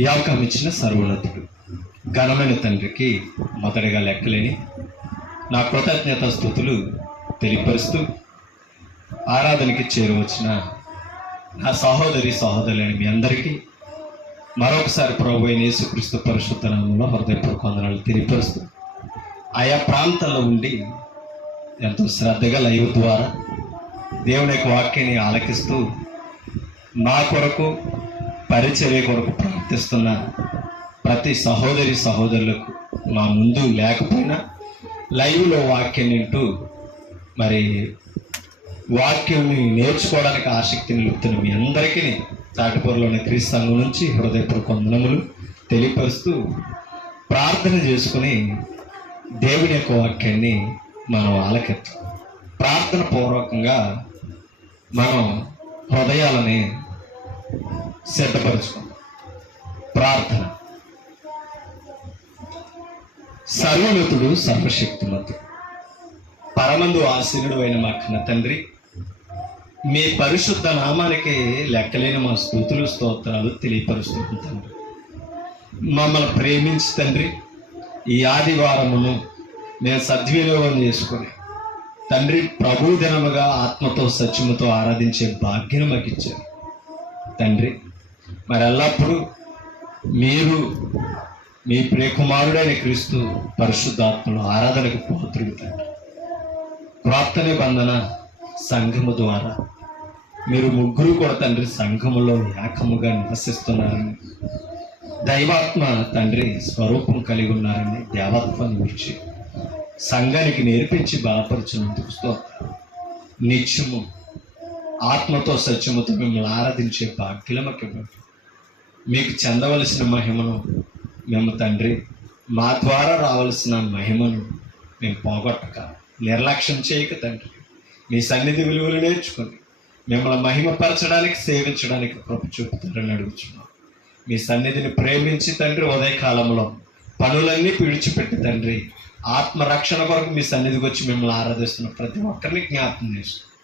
ఈ అవకాశం ఇచ్చిన సర్వోన్నతుడు ఘనమైన తండ్రికి మొదటిగా లెక్కలేని నా కృతజ్ఞత స్తుతులు తెలియపరుస్తూ ఆరాధనకి చేరువచ్చిన నా సహోదరులైన మీ అందరికీ మరొకసారి ప్రభు అయిన యేసుక్రీస్తు పరిశుద్ధ నామములో హృదయపూర్వక వందనాలు తెలియపరుస్తూ ఆయా ప్రాంతాల్లో ఉండి ఎంతో శ్రద్ధగా లైవ్ ద్వారా దేవుని యొక్క వాక్యాన్ని ఆలకిస్తూ నా కొరకు పరిచర్య కొరకు ప్రార్థిస్తున్న ప్రతి సహోదరులకు మా ముందు లేకపోయినా లైవ్లో వాక్యం వింటూ మరి వాక్యాన్ని నేర్చుకోవడానికి ఆసక్తిని నిలుపుతున్న మీ అందరికీ తాటిపూరలోని క్రీస్తు సంఘం నుంచి హృదయపూర్వక వందనములు తెలియపరుస్తూ ప్రార్థన చేసుకుని దేవుని యొక్క వాక్యాన్ని మనం ఆలకిద్దాం. ప్రార్థన పూర్వకంగా మనం హృదయాలని సిద్ధపరచుకుందాం. ప్రార్థన. సర్వోన్నతుడు సర్వశక్తిమంతుడు పరమందు ఆసీనుడు అయిన మా కన్న తండ్రి, మీ పరిశుద్ధ నామానికి లెక్కలేని మా స్తుతులు స్తోత్రాలు తెలియపరుస్తుంది తండ్రి. మమ్మల్ని ప్రేమించి తండ్రి ఈ ఆదివారమును మేము సద్వినియోగం చేసుకొని తండ్రి ప్రభు దినముగా ఆత్మతో సత్యముతో ఆరాధించే భాగ్యం మాకు ఇచ్చారు తండ్రి. మరి ఎల్లప్పుడూ మీరు మీ ప్రియకుమారుడైన క్రీస్తు పరిశుద్ధాత్మను ఆరాధనకు పాత్రుడు తండ్రి. క్రొత్త నిబంధన సంఘము ద్వారా మీరు ముగ్గురు కూడా తండ్రి సంఘములో ఏకముగా నివసిస్తున్నారని, దైవాత్మ తండ్రి స్వరూపం కలిగి ఉన్నారని దేవత్వాన్ని గురించి సంఘానికి నేర్పించి బలపరిచినందుకు స్తోత్రం. నిత్యము ఆత్మతో సత్యముతో మిమ్మల్ని ఆరాధించే భాగ్యమకి మీకు చెందవలసిన మహిమను మేము తండ్రి మా ద్వారా రావలసిన మహిమను మేము పోగొట్టక నిర్లక్ష్యం చేయక తండ్రి మీ సన్నిధి విలువలు నేర్చుకొని మిమ్మల్ని మహిమపరచడానికి సేవించడానికి కృప చూపుతారని అడుగుతున్నాం. మీ సన్నిధిని ప్రేమించి తండ్రి ఉదయకాలంలో పనులన్నీ విడిచిపెట్టి తండ్రి ఆత్మరక్షణ కొరకు మీ సన్నిధికి వచ్చి మిమ్మల్ని ఆరాధిస్తున్న ప్రతి ఒక్కరిని జ్ఞాపకం చేసుకోండి.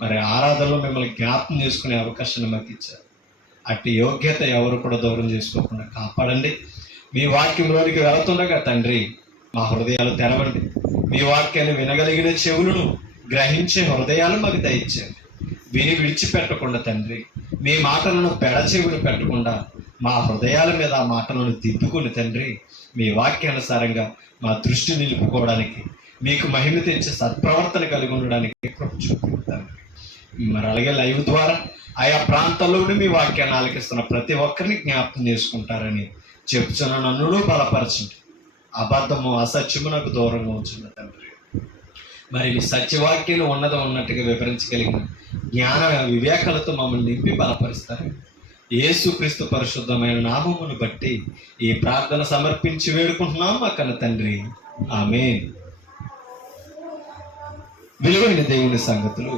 మరి ఆరాధనలో మిమ్మల్ని జ్ఞాపకం చేసుకునే అవకాశాన్ని మాకు ఇచ్చారు. అట్టి యోగ్యత ఎవరు కూడా దూరం చేసుకోకుండా కాపాడండి. మీ వాక్యంలోనికి వెళుతుండగా తండ్రి మా హృదయాలు తెరవండి. మీ వాక్యాన్ని వినగలిగిన చెవులను గ్రహించే హృదయాలు మాకు దయచేయండి. విని విడిచిపెట్టకుండా తండ్రి మీ మాటలను చెవులు పెట్టకుండా మా హృదయాల మీద ఆ మాటలను దిద్దుకుని తండ్రి మీ వాక్యానుసారంగా మా దృష్టి నిలుపుకోవడానికి, మీకు మహిమ తెచ్చే సత్ప్రవర్తన కలిగి ఉండడానికి కృప చూపుతాను. మరి అలాగే లైవ్ ద్వారా ఆయా ప్రాంతాల్లో మీ వాక్యాన్ని ఆలకిస్తున్న ప్రతి ఒక్కరిని జ్ఞాపకం చేసుకుంటారని చెప్తున్న నన్ను బలపరచండి. అబద్ధము అసత్యము నాకు దూరంగా ఉంచున్న తండ్రి. మరి మీ సత్యవాక్యాలు ఉన్నట్టుగా వివరించగలిగిన జ్ఞాన వివేకాలతో మమ్మల్ని నింపి బలపరుస్తారు. యేసుక్రీస్తు పరిశుద్ధమైన నామమును బట్టి ఈ ప్రార్థన సమర్పించి వేడుకుంటున్నాం మా కన్న తండ్రి. ఆమేన్. విలువైన దేవుని సంగతులు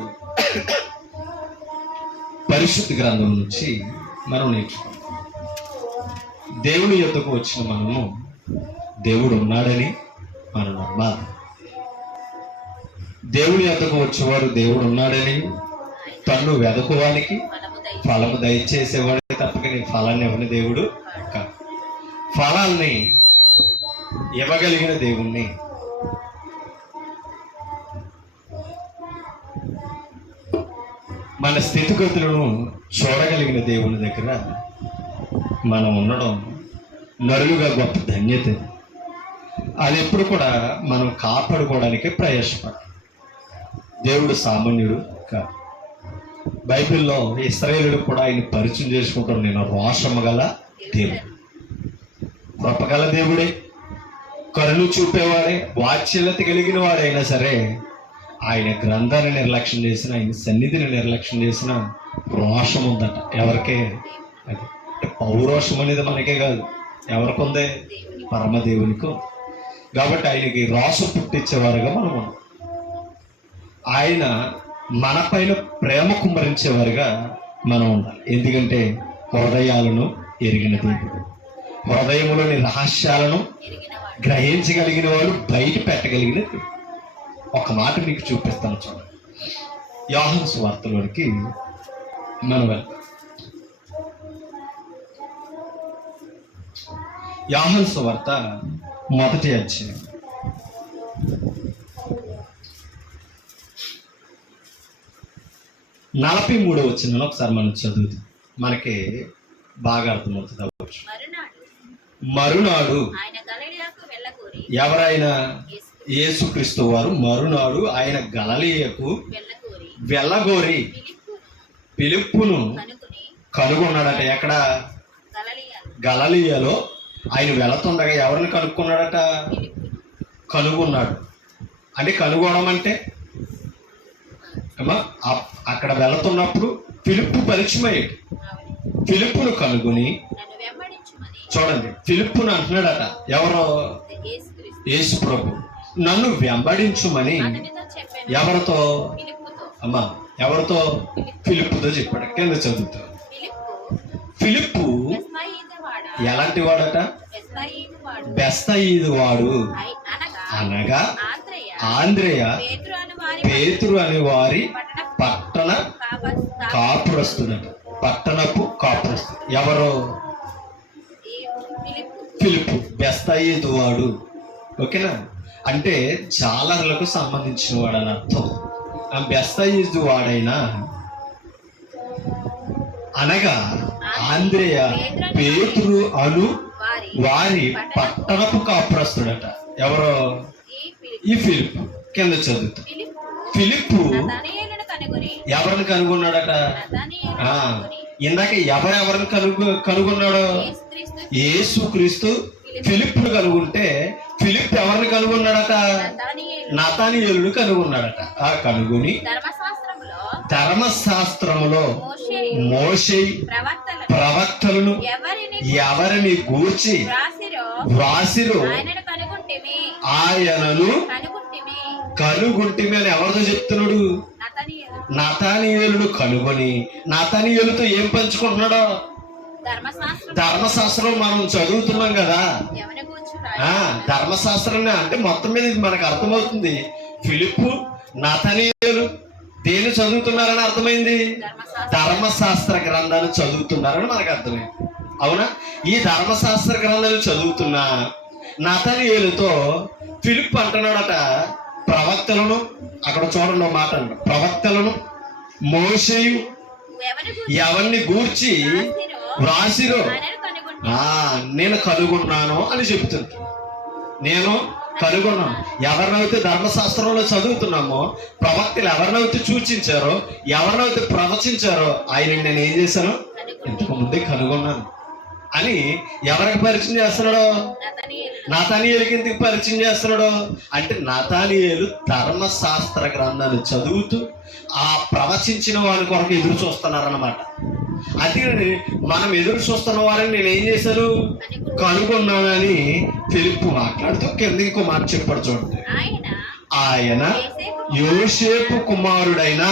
పరిశుద్ధ గ్రంథం నుంచి మనం నేర్చుకుంటాం. దేవుని యొద్దకు వచ్చిన మనము దేవుడు ఉన్నాడని మనం నమ్మాలి. దేవుని యొద్దకు వచ్చేవాడు దేవుడు ఉన్నాడని తన్ను వెదకువానికి ఫలము దయచేసేవాడే తప్పక నీ ఫలాన్ని ఇవ్వని దేవుడు కాదు. ఫలాల్ని ఇవ్వగలిగిన దేవుణ్ణి మన స్థితిగతులను చూడగలిగిన దేవుని దగ్గర మనం ఉండడం నరులుగా గొప్ప ధన్యత. అది ఎప్పుడు కూడా మనం కాపాడుకోవడానికి ప్రయాసపడాలి. దేవుడు సామాన్యుడు కాదు. బైబిల్లో ఇశ్రాయేలుడు కూడా ఆయన పరిచయం చేసుకుంటాడు. నేను రోషము గల దేవుడు, కృపగల దేవుడే, కరుణ చూపేవాడే, వాత్సల్యత కలిగిన వాడైనా సరే ఆయన గ్రంథాన్ని నిర్లక్ష్యం చేసిన, ఆయన సన్నిధిని నిర్లక్ష్యం చేసిన రోషం ఉందట. ఎవరికే అది పౌరోషం అనేది మనకే కాదు, ఎవరికి ఉందే? పరమదేవునికో. కాబట్టి ఆయనకి రోషం పుట్టించేవారుగా మనం ఉన్నాం. ఆయన మన పైన ప్రేమ కుమ్మరించేవారుగా మనం ఉండాలి. ఎందుకంటే హృదయాలను ఎరిగిన దేవుడు, హృదయములోని రహస్యాలను గ్రహించగలిగిన వాడు, బయట పెట్టగలిగిన దేవుడు. ఒక మాట మీకు చూపిస్తాను చూడండి. యోహాను సువార్తలోనికి మనం వెళ్తాం. యోహాను సువార్త 1వ అధ్యాయం 43వ వచనం ఒకసారి మనం చదువుతాం, మనకి బాగా అర్థమవుతుంది అవ్వచ్చు. మరునాడు ఎవరైనా యేసుక్రీస్తు వారు మరునాడు ఆయన గలిలయకు వెళ్ళగోరి ఫిలిప్పును కనుగొన్నాడట. ఎక్కడ? గలిలయలో ఆయన వెళుతుండగా ఎవరిని కనుక్కున్నాడట? కనుగొన్నాడు. అంటే కనుగొనడం అంటే అక్కడ వెళుతున్నప్పుడు ఫిలిప్పు పరిచయం అయ్యాడు. ఫిలిప్పును కనుగొని, చూడండి, ఫిలిప్పును అంటున్నాడట. ఎవరో? యేసు ప్రభు. నన్ను వెంబడించుమని ఎవరితో? అమ్మా, ఎవరితో? ఫిలిప్పుతో చెప్పాడు. కింద చదువుతా. ఫిలిప్పు ఎలాంటి వాడట? బెస్తయీదు వాడు, అనగా ఆంద్రేయ, పేతురు అని వారి పట్టణ కాపురస్తుడట. పట్టణపు కాపురస్తుడు. ఎవరో? ఫిలిప్పు, బెస్తయీదు వాడు. ఓకేనా? అంటే జాలర్లకు సంబంధించిన వాడు అని అర్థం. ఆ బెస్తయీదు వాడైనా అనగా ఆంద్రేయ, పేతురు అను వారి పట్టణపు కాపురస్తుడట. ఎవరో? ఈ ఫిలిప్పు. కింద చదువుతా. ఫిలిప్పు ఎవరిని కనుగొన్నాడట? ఇందాక ఎవరెవరిని కనుగొన్నాడు? యేసుక్రీస్తు ఫిలిప్పును కనుగొంటే ఫిలిప్ ఎవరిని కనుగొన్నాడట? నతానీయేలును కనుగొన్నాడట. ఆ కనుగొని ధర్మశాస్త్రములో మోషే ప్రవక్తలను ఎవరిని గూర్చి వ్రాసిరో ఆయనను కనుగొంటిమి అని ఎవరితో చెప్తున్నాడు? నతానీయేలును కనుగొని నతానీయేలుతో ఏం పంచుకుంటున్నాడో? ధర్మశాస్త్రం మనం చదువుతున్నాం కదా. ధర్మశాస్త్రాన్ని అంటే మొత్తం మీద ఇది మనకు అర్థమవుతుంది. ఫిలిప్పు, నతానీయేలు దేని చదువుతున్నారని అర్థమైంది? ధర్మశాస్త్ర గ్రంథాలు చదువుతున్నారని మనకు అర్థమైంది. అవునా? ఈ ధర్మశాస్త్ర గ్రంథాలు చదువుతున్నా నతానీయేలుతో ఫిలిప్ అంటున్నాడట, ప్రవక్తలను, అక్కడ చూడండి మాట, ప్రవక్తలను మోషేయు ఎవరిని గూర్చి వ్రాసిరో నేను కనుగొన్నాను అని చెప్తుంది. నేను కనుగొన్నాను. ఎవరినైతే ధర్మశాస్త్రంలో చదువుతున్నామో, ప్రవక్తలు ఎవరినైతే సూచించారో, ఎవరినైతే ప్రవచించారో ఆయన నేను ఏం చేశాను? ఇంతకు ముందే కనుగొన్నాను అని ఎవరికి పరిచయం చేస్తున్నాడో? నతానీయేలుకి ఎందుకు పరిచయం చేస్తున్నాడో అంటే నతానీయేలు ధర్మశాస్త్ర గ్రంథాలు చదువుతూ ఆ ప్రవచించిన వారి కొరకు ఎదురు చూస్తున్నారన్నమాట. అది మనం ఎదురు చూస్తున్న వారిని నేను ఏం చేశాను? కనుగొన్నానని ఫిలిప్పు మాట్లాడుతూ కింద ఇంకో మాట చెప్పాడు. చూడండి, ఆయన యోసేపు కుమారుడైన,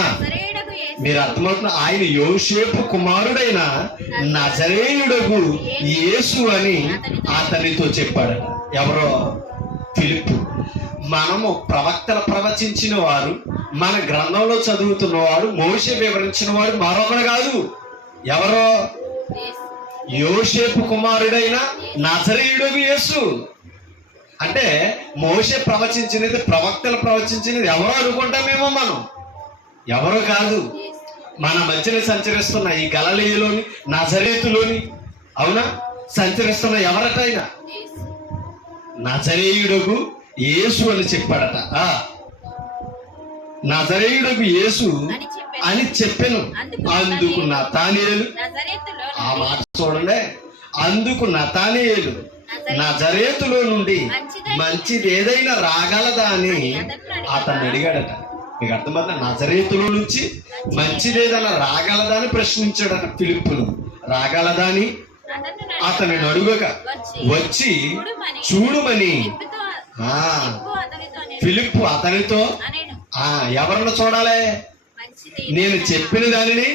మీరు అర్థమవుతున్న, ఆయన యోసేపు కుమారుడైన నజరేయుడగు యేసు అని అతనితో చెప్పాడు. ఎవరో? ఫిలిప్పు. మనము ప్రవక్తలు ప్రవచించిన వారు, మన గ్రంథంలో చదువుతున్నవాడు, మోషే వివరించిన వాడు మరొకరు కాదు. ఎవరో? యోసేపు కుమారుడైన నజరేయుడగు యేసు. అంటే మోషే ప్రవచించినది, ప్రవక్తలు ప్రవచించినది ఎవరో అనుకుంటామేమో మనం. ఎవరో కాదు. మన మధ్యన సంచరిస్తున్న ఈ గలిలయలోని, నజరేతులోని, అవునా, సంచరిస్తున్న ఎవరటైనా నజరేయుడగు యేసు అని చెప్పాడట. నజరేయుడగు యేసు అని చెప్పాను. అందుకు నతానీయేలు, ఆ మాట చూడండి, అందుకు నతానీయేలు నజరేతులో నుండి మంచిది ఏదైనా రాగలదా అని అతన్ని అడిగాడట. మీకు అర్థమవుతుందా? నజరేతులో నుంచి మంచిది ఏదైనా రాగలదా అని ప్రశ్నించాడట ఫిలిప్పును. రాగలదా అని అతని అడుగగా వచ్చి చూడుమని ఫిలిప్పు అతనితో, ఎవరిని చూడాలి? నేను చెప్పిన దానిని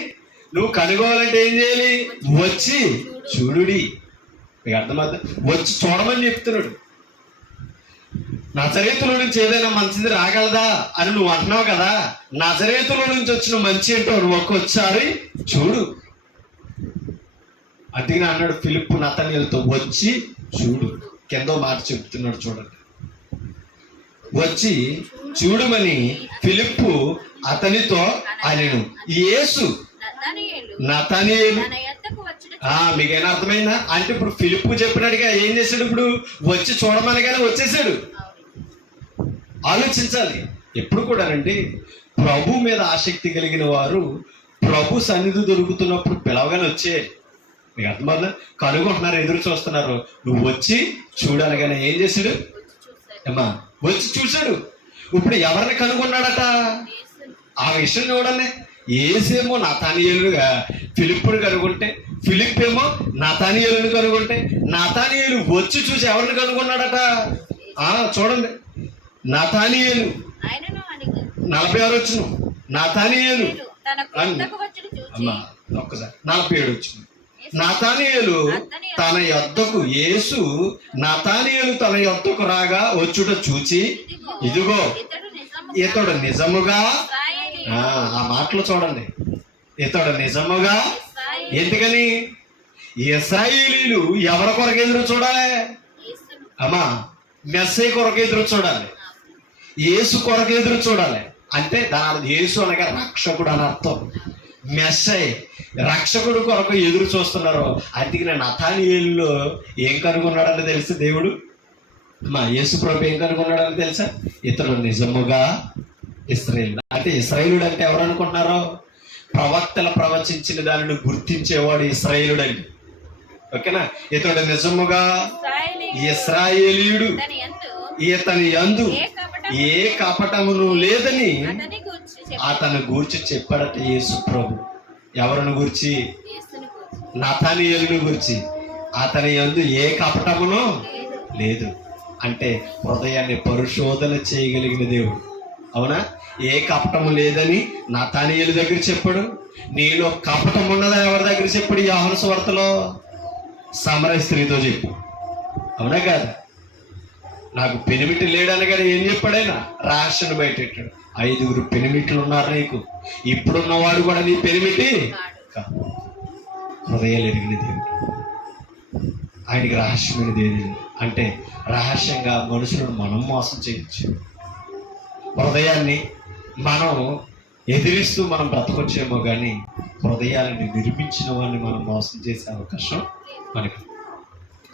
నువ్వు కనుగోవాలంటే ఏం చేయాలి? వచ్చి చూడుడి. మీకు అర్థమవుతుంది? వచ్చి చూడమని చెప్తున్నాడు. నజరేతులో నుంచి ఏదైనా మంచిది రాగలదా అని నువ్వు అంటున్నావు కదా. నజరేతులో నుంచి వచ్చిన మంచి ఏంటో నువ్వు ఒక్కసారి చూడు. అందుకని అన్నాడు ఫిలిప్పు నతనీయులతో, వచ్చి చూడు. కింద మాట చెప్తున్నాడు చూడండి, వచ్చి చూడమని ఫిలిప్పు అతనితో అనెను. యేసు నతనీయులు మీకైనా అర్థమైందా? అంటే ఇప్పుడు ఫిలిప్పు చెప్పినట్టుగా ఏం చేశాడు? ఇప్పుడు వచ్చి చూడమనగానే వచ్చేసాడు. ఆలోచించాలి. ఎప్పుడు కూడానండి ప్రభు మీద ఆసక్తి కలిగిన వారు ప్రభు సన్నిధి దొరుకుతున్నప్పుడు పిలవగానే వచ్చే, మీకు అర్థమవుతుందా? కనుగొంటున్నారు, ఎదురు చూస్తున్నారు. నువ్వు వచ్చి చూడాలిగానే ఏం చేశాడు? అమ్మా వచ్చి చూశాడు. ఇప్పుడు ఎవరిని కనుగొన్నాడట? ఆ విషయం చూడండి. ఏసేమో నతానీయులుగా ఫిలిప్పుని కనుగొంటే, ఫిలిప్ ఏమో నతానీయులను కనుగొంటే, నతానీయులు వచ్చి చూసి ఎవరిని కనుగొన్నాడట? చూడండి, నతానీయులు 46 వచ్చును. నతానీయులు అమ్మా ఒక్కసారి 47 వచ్చును. నతానీయులు తన యొద్దకు, యేసు నతానీయులు తన యొద్దకు రాగా వచ్చుట చూచి, ఇదిగో ఇతడు నిజముగా, ఆ మాటలు చూడండి, ఇతడు నిజముగా. ఎందుకని? ఇశ్రాయేలీయులు ఎవరి కొరకు ఎదురు చూడాలి? అమ్మా మెస్సయ్య కొరకు ఎదురు చూడాలి, యేసు కొరకు ఎదురు చూడాలి. అంటే దాని యేసు అనగా రక్షకుడు అని అర్థం. మెస్సయ్య రక్షకుడు కొరకు ఎదురు చూస్తున్నారు. అందుకని నతానీయుల్లో ఏం కనుగొన్నాడని తెలుసు దేవుడు? మా యేసు ప్రభు ఏం కనుగొన్నాడని తెలుసా? ఇతడు నిజముగా ఇశ్రాయేలుడు. అంటే ఇశ్రాయేలుడు అంటే ఎవరు అనుకుంటున్నారో? ప్రవక్తలు ప్రవచించిన దానిని గుర్తించేవాడు ఇశ్రాయేలుడు అండి. ఓకేనా? ఇతడు నిజముగా ఇశ్రాయేలీయుడు, ఇతని యందు ఏ కపటమును లేదని అతను గూర్చి చెప్పాడట యేసు ప్రభు. ఎవరిని గూర్చి? నతానీయులను గూర్చి. అతని యందు ఏ కపటమును లేదు. అంటే హృదయాన్ని పరిశోధన చేయగలిగిన దేవుడు. అవునా? ఏ కపటము లేదని నతానీయుల దగ్గర చెప్పాడు. నీలో కపటం ఉన్నదా ఎవరి దగ్గర చెప్పాడు? యోహాను సువార్తలో సమరయ స్త్రీతో చెప్పు. అవునా కాదు? నాకు పెనిమిటి లేడని కానీ ఏం చెప్పాడైనా? రహస్యాన్ని బయటెట్టాడు. 5 పెనిమిట్లు ఉన్నారు నీకు, ఇప్పుడున్నవాడు కూడా నీ పెనిమిటి కాదు. హృదయాలు ఎరిగిన దేవుడు, ఆయనకి రహస్యమైన దేవుడు. అంటే రహస్యంగా మనుషులను మనం మోసం చేయొచ్చు. హృదయాన్ని మనం ఎదిరిస్తూ మనం బ్రతకొచ్చేమో కానీ హృదయాలని నిర్మించిన వాడిని మనం మోసం చేసే అవకాశం మనకి.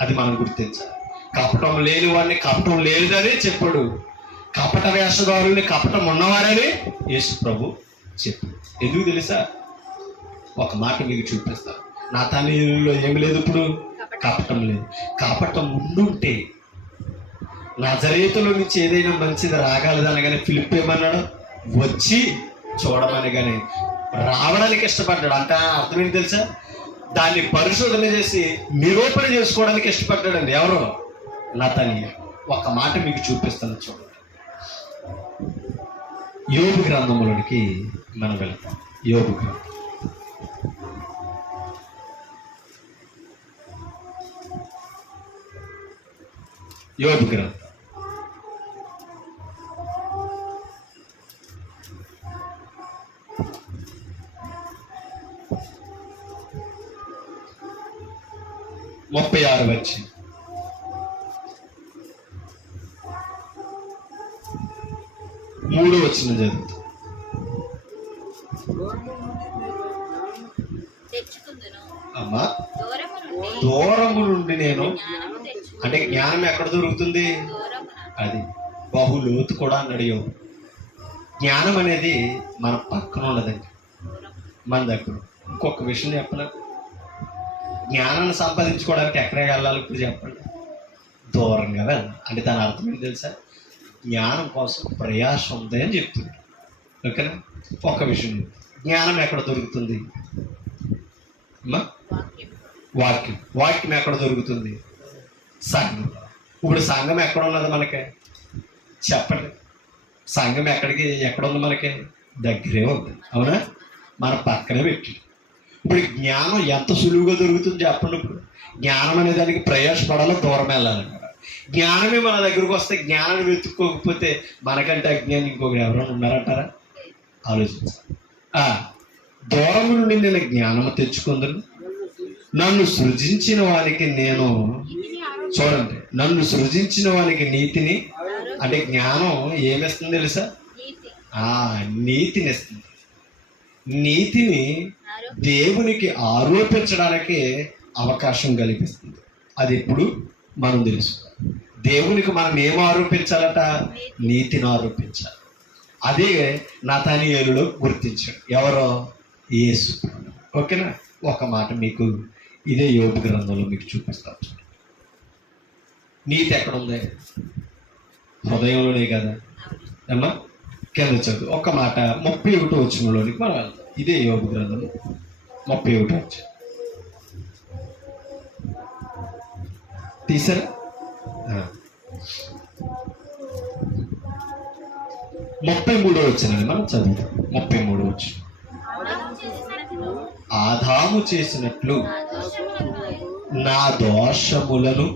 అది మనం గుర్తించాలి. కపటం లేని వాడిని కపటం లేదని చెప్పాడు, కపట వేషధారుల్ని కపటం ఉన్నవారని యేసు ప్రభు చెప్పాడు. ఎందుకు తెలుసా? ఒక మాట మీకు చూపిస్తాను. నతానీయుల్లో ఏమి లేదు, ఇప్పుడు కపటం లేదు. కపటం ఉండుంటే నజరేతులో నుంచి ఏదైనా మంచిది రాగలదనగానే ఫిలిప్ ఏమన్నాడు? వచ్చి చూడమని. కానీ రావడానికి ఇష్టపడ్డాడు. అంటే అర్థం ఏంటి తెలుసా? దాన్ని పరిశోధన చేసి నిరూపణ చేసుకోవడానికి ఇష్టపడ్డాడండి. ఎవరు? నతానీయులు. ఒక మాట మీకు చూపిస్తాను చూడండి. యోబు గ్రంథంలోనికి మనం వెళ్తాం. యోబు గ్రంథం యోబు గ్రంథం 36 వచ్చింది. మూడో వచ్చిన చదువుతా. అమ్మా దూరము నుండి నేను, అంటే జ్ఞానం ఎక్కడ దొరుకుతుంది? అది బహు లోతు కూడా అన్నాడు. జ్ఞానం అనేది మన పక్కన ఉండదండి, మన దగ్గర. ఇంకొక విషయం చెప్పనా? జ్ఞానాన్ని సంపాదించుకోవడానికి ఎక్కడికి వెళ్ళాలి ఇప్పుడు చెప్పండి? దూరంగా వెళ్ళాలి. అంటే దాని అర్థం ఏంటి తెలుసా? జ్ఞానం కోసం ప్రయాస ఉంది అని చెప్తుంది. ఓకేనా? ఒక విషయం, జ్ఞానం ఎక్కడ దొరుకుతుంది? వాక్యం ఎక్కడ దొరుకుతుంది? సంఘం. ఇప్పుడు సంఘం ఎక్కడ ఉన్నది మనకి? చెప్పండి. సంఘం ఎక్కడ ఉంది మనకి? దగ్గరే ఉంది. అవునా? మన పక్కనే పెట్టి. ఇప్పుడు జ్ఞానం ఎంత సులువుగా దొరుకుతుంది చెప్పండి. ఇప్పుడు జ్ఞానం అనే దానికి ప్రయాసపడాలో దూరం వెళ్ళాలన్నమాట. జ్ఞానమే మన దగ్గరకు వస్తే, జ్ఞానాన్ని వెతుక్కోకపోతే మనకంటే అజ్ఞానం ఇంకొకరు ఎవరైనా ఉన్నారంటారా? ఆలోచించాలి. దూరం నుండి నేను జ్ఞానము తెచ్చుకుందును, నన్ను సృజించిన వానికి నేను, చూడండి, నన్ను సృజించిన వానికి నీతిని, అంటే జ్ఞానం ఏమిస్తుంది తెలుసా? నీతిని ఇస్తుంది. నీతిని దేవునికి ఆరోపించడానికి అవకాశం కల్పిస్తుంది. అది ఎప్పుడు మనం తెలుసు. దేవునికి మనం ఏం ఆరోపించాలట? నీతిని ఆరోపించాలి. అదే నతనీయేలులో గుర్తించాడు. ఎవరో? యేసు. ఓకేనా? ఒక మాట మీకు ఇదే యోబు గ్రంథంలో మీకు చూపిస్తాను. నీతి ఎక్కడుంది? హృదయంలోనే కదా అమ్మా. కింద చదువు ఒక మాట 31 వచనంలోనికి మనం వెళ్తాం. ఇదే యోబు గ్రంథం 31 వచ్చి తీసారా? 33 వచ్చినది మనం చదువుతాం. 33 వచ్చి ఆదాము చేసినట్లు నా దోషములను,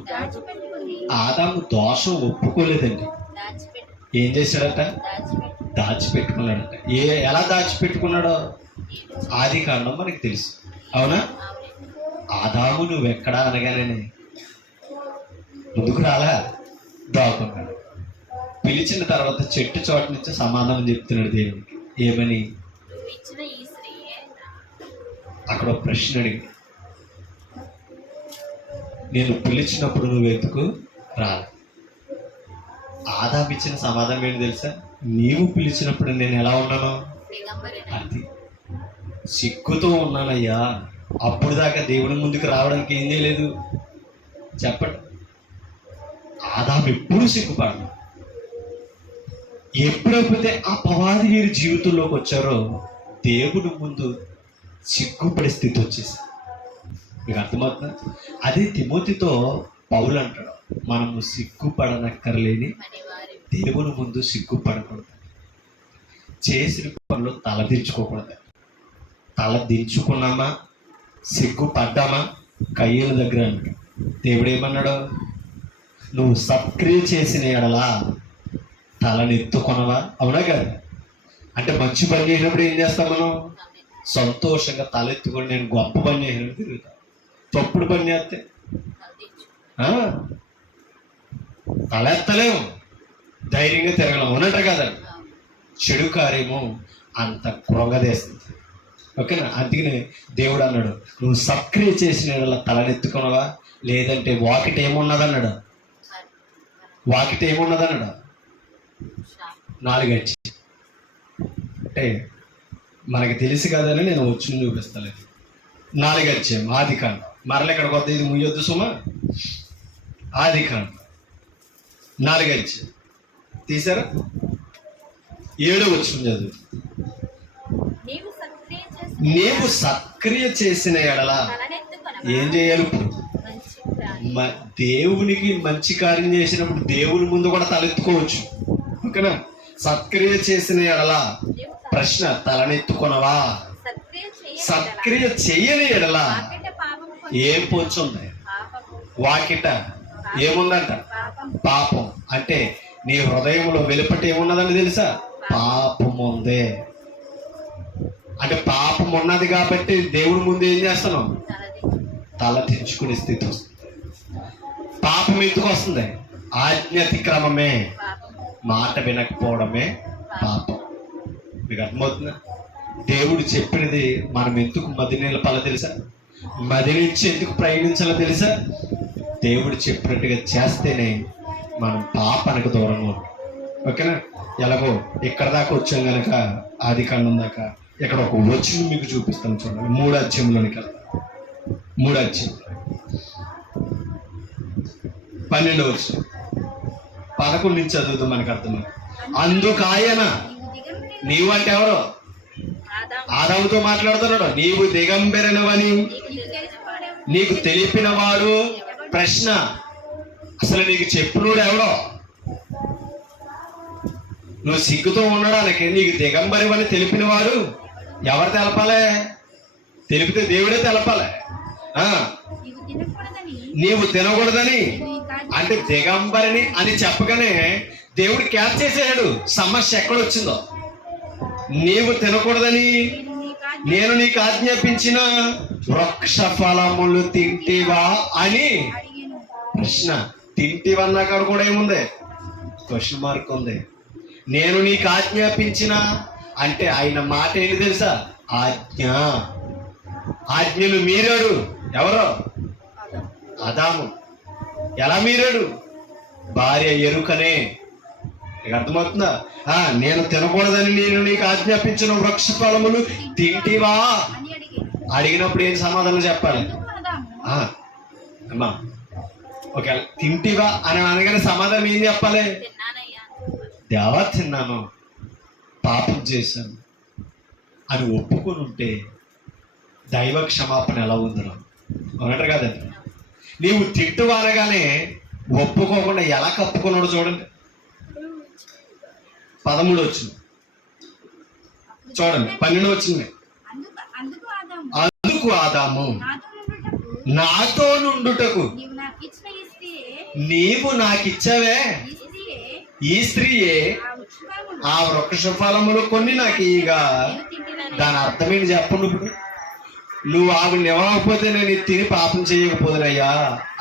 ఆదాము దోషం ఒప్పుకోలేదండి. ఏం చేశాడట? దాచిపెట్టుకున్నాడట. ఎలా దాచిపెట్టుకున్నాడో ఆది కాండం మనకి తెలుసు. అవునా? ఆదాము నువ్వెక్కడా అనగానే ముందుకు రాలా, దాక్కున్నాడు. పిలిచిన తర్వాత చెట్టు చోట నుంచి సమాధానం చెప్తున్నాడు దేవుడికి. ఏమని? అక్కడ ఒక ప్రశ్న అడిగి, నేను పిలిచినప్పుడు నువ్వు ఎందుకు రాలి? ఆదాము ఇచ్చిన సమాధానం ఏంటి తెలుసా? నీవు పిలిచినప్పుడు నేను ఎలా ఉన్నాను? అది సిగ్గుతో ఉన్నానయ్యా. అప్పుడు దాకా దేవుని ముందుకు రావడానికి ఏం చేయలేదు చెప్పండి. ఆదాము ఎప్పుడు సిగ్గుపడను. ఎప్పుడైతే ఆ పవాది వీరి జీవితంలోకి వచ్చారో దేవుడి ముందు సిగ్గుపడే స్థితి వచ్చేసి, మీకు అర్థమవుతుందా? అదే తిమోతితో పౌలు అంటాడు, మనము సిగ్గుపడనక్కర్లేని దేవుని ముందు సిగ్గుపడకూడదు. చేసిన పనులు తల దించుకోకూడదు. తల దించుకున్నామా, సిగ్గుపడ్డామా, కయ్యల దగ్గర అన్నాడు. దేవుడు ఏమన్నాడు? నువ్వు సత్క్రియ చేసిన ఎడలా తలనెత్తుకొనవా? అవునా కదా? అంటే మంచి పని చేసినప్పుడు ఏం చేస్తాం మనం? సంతోషంగా తలెత్తుకొని నేను గొప్ప పని చేసినప్పుడు తిరుగుతాం. తప్పుడు పని చేస్తే తలెత్తలేము, ధైర్యంగా తిరగలేము. అవునంటారు కదా? చెడు కార్యము అంత కృంగదేస్తుంది. ఓకేనా? అందుకనే దేవుడు అన్నాడు, నువ్వు సక్రియ చేసిన తలనెత్తుకున్నావా, లేదంటే వాకిట ఏమున్నదన్నాడు? వాకిట ఏమున్నదన్నాడు? 4 అచ్చి. అంటే మనకి తెలిసి కదని నేను వచ్చి చూపిస్తాను. 4 అధ్యాయం ఆది కాండం. మరల ఇక్కడ కొత్త ఇది ముయ్యొద్దు సుమా. ఆది కాండం 4 అధ్యాయం తీసారా? 7 వచనం చదువు. నీవు సక్రియ చేసిన ఎడల ఏం చేయాలి? దేవునికి మంచి కార్యం చేసినప్పుడు దేవుని ముందు కూడా తలెత్తుకోవచ్చు. ఓకేనా? సక్రియ చేసిన ఎడల ప్రశ్న, తలనెత్తుకొనవా? సక్రియ చేయని ఎడల ఏం పోచుంది? వాకిట ఏముందంట? పాపం. అంటే నీ హృదయంలో వెలుపట ఏమున్నదని తెలుసా? పాపం ఉంది. అంటే పాపం ఉన్నది కాబట్టి దేవుడి ముందు ఏం చేస్తున్నాం? తల తెచ్చుకునే స్థితి వస్తుంది. పాపం ఎందుకు వస్తుంది? ఆజ్ఞ అతిక్రమమే, మాట వినకపోవడమే పాపం. మీకు అర్థమవుతుందా? దేవుడు చెప్పినది మనం ఎందుకు మది నిలపాలో తెలుసా? మది నుంచి ఎందుకు ప్రయాణించాలో తెలుసా? దేవుడు చెప్పినట్టుగా చేస్తేనే మనం పాపానికి దూరంగా ఉంటాం. ఓకేనా? ఎలాగో ఇక్కడ దాకా వచ్చాం కనుక ఆది కాండం దాకా ఇక్కడ ఒక వచనం మీకు చూపిస్తాను. చూడండి, 3 అధ్యాయంలోనికి వెళ్తాం. 3 అధ్యాయం 12 వచనం 11 నుంచి చదువుతాం. మనకు అర్థమవుతుంది. అందుకు ఆయన, నీవు అంటే ఎవరు? ఆదాముతో మాట్లాడుతున్నాడు. నీవు దిగంబెరనవని నీకు తెలిపిన వాడు. ప్రశ్న, అసలు నీకు చెప్పినోడు ఎవడో? నువ్వు సిగ్గుతో ఉండడానికి నీకు దిగంబరివని తెలిపిన వాడు ఎవరు తెలపాలి? తెలిపితే దేవుడే తెలపాలి. నీవు తినకూడదని అంటే దిగంబరిని అని చెప్పగానే దేవుడు క్యాచ్ చేసేయాడు. సమస్య ఎక్కడొచ్చిందో. నీవు తినకూడదని నేను నీకు ఆజ్ఞాపించిన వృక్ష ఫలములు తింటివా అని అడిగెను. ప్రశ్న. తింటివన్న కాడ కూడా ఏముంది? క్వశ్చన్ మార్క్ ఉంది. నేను నీకు ఆజ్ఞాపించిన అంటే ఆయన మాట ఏంటి తెలుసా? ఆజ్ఞ. ఆజ్ఞలు మీరాడు ఎవరో? ఆదాము. ఎలా మీరాడు? భార్య ఎరుకనే. నీకు అర్థమవుతుందా? నేను తినకూడదని నేను నీకు ఆజ్ఞాపించిన వృక్ష ఫలములు తింటివా అని అడిగెను. అడిగినప్పుడు ఏం సమాధానం చెప్పాలి? అందుకు ఆదాము, అమ్మా ఒకవేళ తింటివా అని అనగానే సమాధానం ఏం చెప్పాలి? తిన్నానయ్యా. దేవా తిన్నాను, పాపం చేశాను అని ఒప్పుకొని ఉంటే దైవ క్షమాపణ ఎలా ఉందో అవునంటారు కదండి. నీవు తిట్టు అనగానే ఒప్పుకోకుండా ఎలా కప్పుకున్నాడు చూడండి. 13 వచ్చింది చూడండి, 12 వచ్చింది. అందుకు ఆదాము నాతో నుండుటకు నీవు నాకు ఇచ్చిన ఈ స్త్రీయే, నీవు నాకిచ్చావే ఈ స్త్రీయే ఈ స్త్రీయే ఆ వృక్షఫలములు ఆ వృక్ష ఫలములు కొన్ని నాకు ఇక నేను తింటినని. దాని అర్థం ఏంటి చెప్పండి. ఇప్పుడు నువ్వు ఆవిడ ఇవ్వకపోతే నేను ఇది తిని పాపం చేయకపోదునయ్యా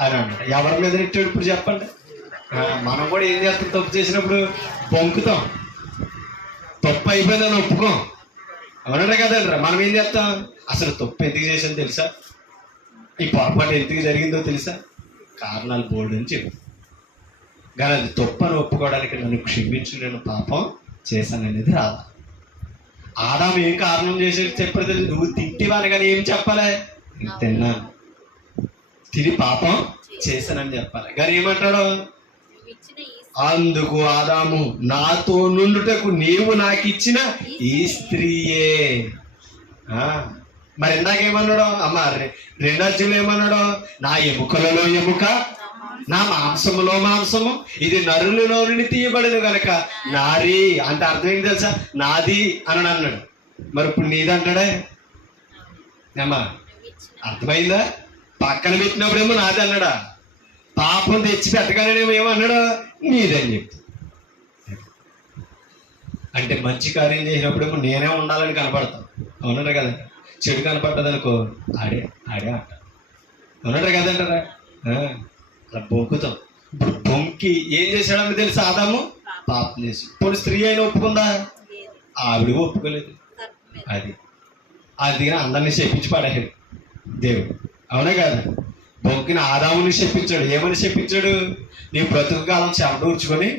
అని అన్నాడు. ఎవరి మీద నెట్టాడు ఇప్పుడు చెప్పండి? మనం కూడా ఏం చేస్తాం? తప్పు చేసినప్పుడు పొంకుతాం. తప్పు అయిపోయిందని ఒప్పుకోం. అవునంటే కదండి. మనం ఏం చేస్తాం? అసలు తప్పు ఎందుకు చేసాను తెలుసా? ఈ పొరపాటు ఎందుకు జరిగిందో తెలుసా? కారణాలు బోల్డ్ అని చెప్పు. కానీ అది తప్పు అని ఒప్పుకోవడానికి నన్ను క్షమించు, నేను పాపం చేశాను అనేది రాదు. ఆదాము ఏం కారణం చేసి చెప్పారు తెలుసు? నువ్వు తింటివాని కానీ ఏం చెప్పాలి? నేను తిన్నాను, తిని పాపం చేశానని చెప్పాలి. కానీ ఏమంటాడు? నువ్వు ఇచ్చిన ఈ అందుకు ఆదాము నాతో నుండుటకు నీవు నాకు ఇచ్చిన ఈ స్త్రీయే. మరి ఇందాకేమన్నాడు? అమ్మ రెండార్జులు ఏమన్నాడు? నా ఎముకలలో ఎముక, నా మాంసములో మాంసము, ఇది నరులలో నుండి తీయబడిన గనక నారి అంటే అర్థం ఏంటి తెలుసా? నాది అని అన్నాడు. మరి ఇప్పుడు నీది అంటాడే అమ్మా? అర్థమైందా? పక్కన పెట్టినప్పుడేమో నాది అన్నాడా? పాపం తెచ్చి పెట్టగానేమో ఏమన్నాడు? నీదని చెప్పి. అంటే మంచి కార్యం చేసినప్పుడేమో నేనే ఉండాలని కనపడతాం. అవునంటారు కదా? చెడు కనపడ్డదనుకో ఆడే ఆడే అంట. అవునంటారు కదంటారా? అలా బొంకుతాం. ఇప్పుడు బొంకి ఏం చేశాడని తెలుసు? ఆదాము పాపం చేసి. పోనీ స్త్రీ అయినా ఒప్పుకుందా? ఆవిడ ఒప్పుకోలేదు. అది అందుకని అందరినీ చెప్పించి పడేయాడు దేవుడు. అవునే కాదు? బొంకిన ఆదాముని చెప్పించాడు. ఏమని చెప్పించాడు? నీ బ్రతుకు కాలం చెమట ఊర్చుకొని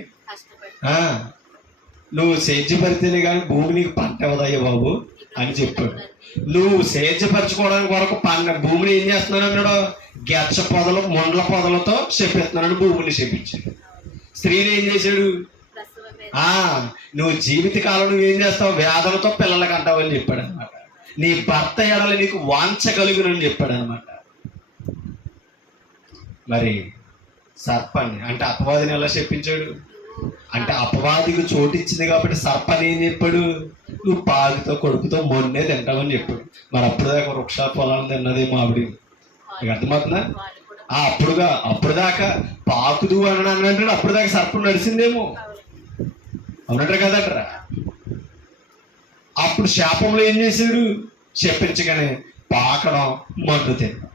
నువ్వు సేద్యపరితేనే కానీ భూమి నీకు పంట ఇవ్వదయ్యా బాబు అని చెప్పాడు. నువ్వు సేద్యపరచుకోవడానికి కొరకు భూమిని ఏం చేస్తున్నాను అన్నాడు? గెచ్చ పొదలు మొండ్ల పొదలతో చెప్పిస్తున్నాడు. భూమిని చెప్పించాడు. స్త్రీని ఏం చేశాడు? నువ్వు జీవిత కాలం నువ్వు ఏం చేస్తావు? వేదనతో పిల్లలకి అంటావని చెప్పాడు అనమాట. నీ భర్త ఎడల నీకు వాంఛ కలుగునని చెప్పాడు అనమాట. మరి సర్పాన్ని అంటే అపవాదిని ఎలా చెప్పించాడు? అంటే అపవాదికి చోటు ఇచ్చింది కాబట్టి సర్పని ఏం చెప్పాడు? నువ్వు పాగుతో కొడుకుతో మొన్నే తింటావని చెప్పాడు. మరి అప్పుడు దాకా వృక్ష పొలాలను తిన్నదేమో ఆవిడ. నీకు అర్థమవుతుందా? అప్పుడు దాకా పాకుదు అని అంటాడు. అప్పుడు దాకా సర్పం నడిచిందేమో. అవునంటారు కదంటారా? అప్పుడు శాపంలో ఏం చేశాడు? చెప్పించగానే పాకడం, మండు తినడం.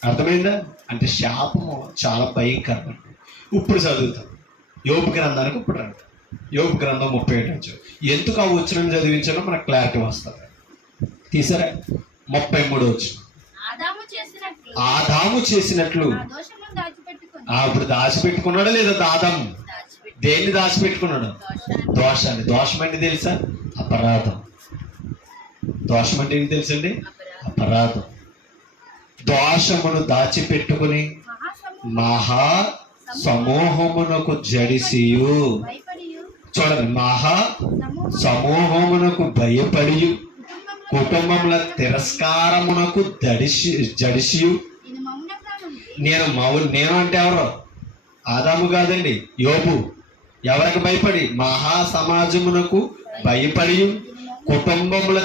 అర్థమైందా? అంటే శాపము చాలా భయంకరం. ఇప్పుడు చదువుతాం యోబు గ్రంథానికి. ఇప్పుడు రండి యోబు గ్రంథం 37 ఎందుకు ఆ వచ్చిన చదివించాలో మనకు క్లారిటీ వస్తుంది. తీసారా? 33 వచ్చిన ఆదాము చేసినట్లు ఇప్పుడు దాచిపెట్టుకున్నాడా లేదా? ఆదాము దేన్ని దాచిపెట్టుకున్నాడు? దోషాన్ని. దోషం అంటే తెలుసా? అపరాధం. దోషం అంటే ఏంటి తెలుసండి? అపరాధం. దోషమును దాచిపెట్టుకుని మహా సమూహమునకు జడిసియు. చూడండి, మహా సమూహమునకు భయపడి కుటుంబముల తిరస్కారమునకు జడిసియు. నేను అంటే ఎవరు? ఆదాము కాదండి, యోబు. ఎవరికి భయపడి? మహా సమాజమునకు భయపడి కుటుంబముల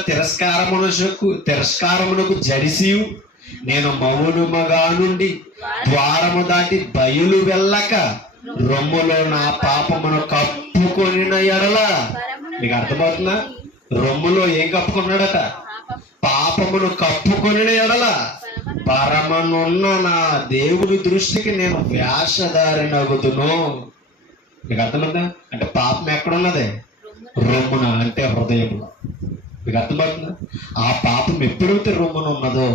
తిరస్కారమునకు జడిసియు. నేను మౌనముగా నుండి ద్వారము దాటి బయలు వెళ్ళక రొమ్ములో నా పాపమును కప్పుకొనిన ఎడల. మీకు అర్థమవుతుందా? రొమ్ములో ఏం కప్పుకున్నాడట? పాపమును కప్పుకొని ఎడల పరమనున్న నా దేవుని దృష్టికి నేను వేషధారినగుదును. మీకు అర్థమైందా? అంటే పాపం ఎక్కడున్నది? రొమ్మున, అంటే హృదయంలో. మీకు అర్థమవుతుందా? ఆ పాపం ఎప్పుడైతే రొమ్మున ఉన్నదో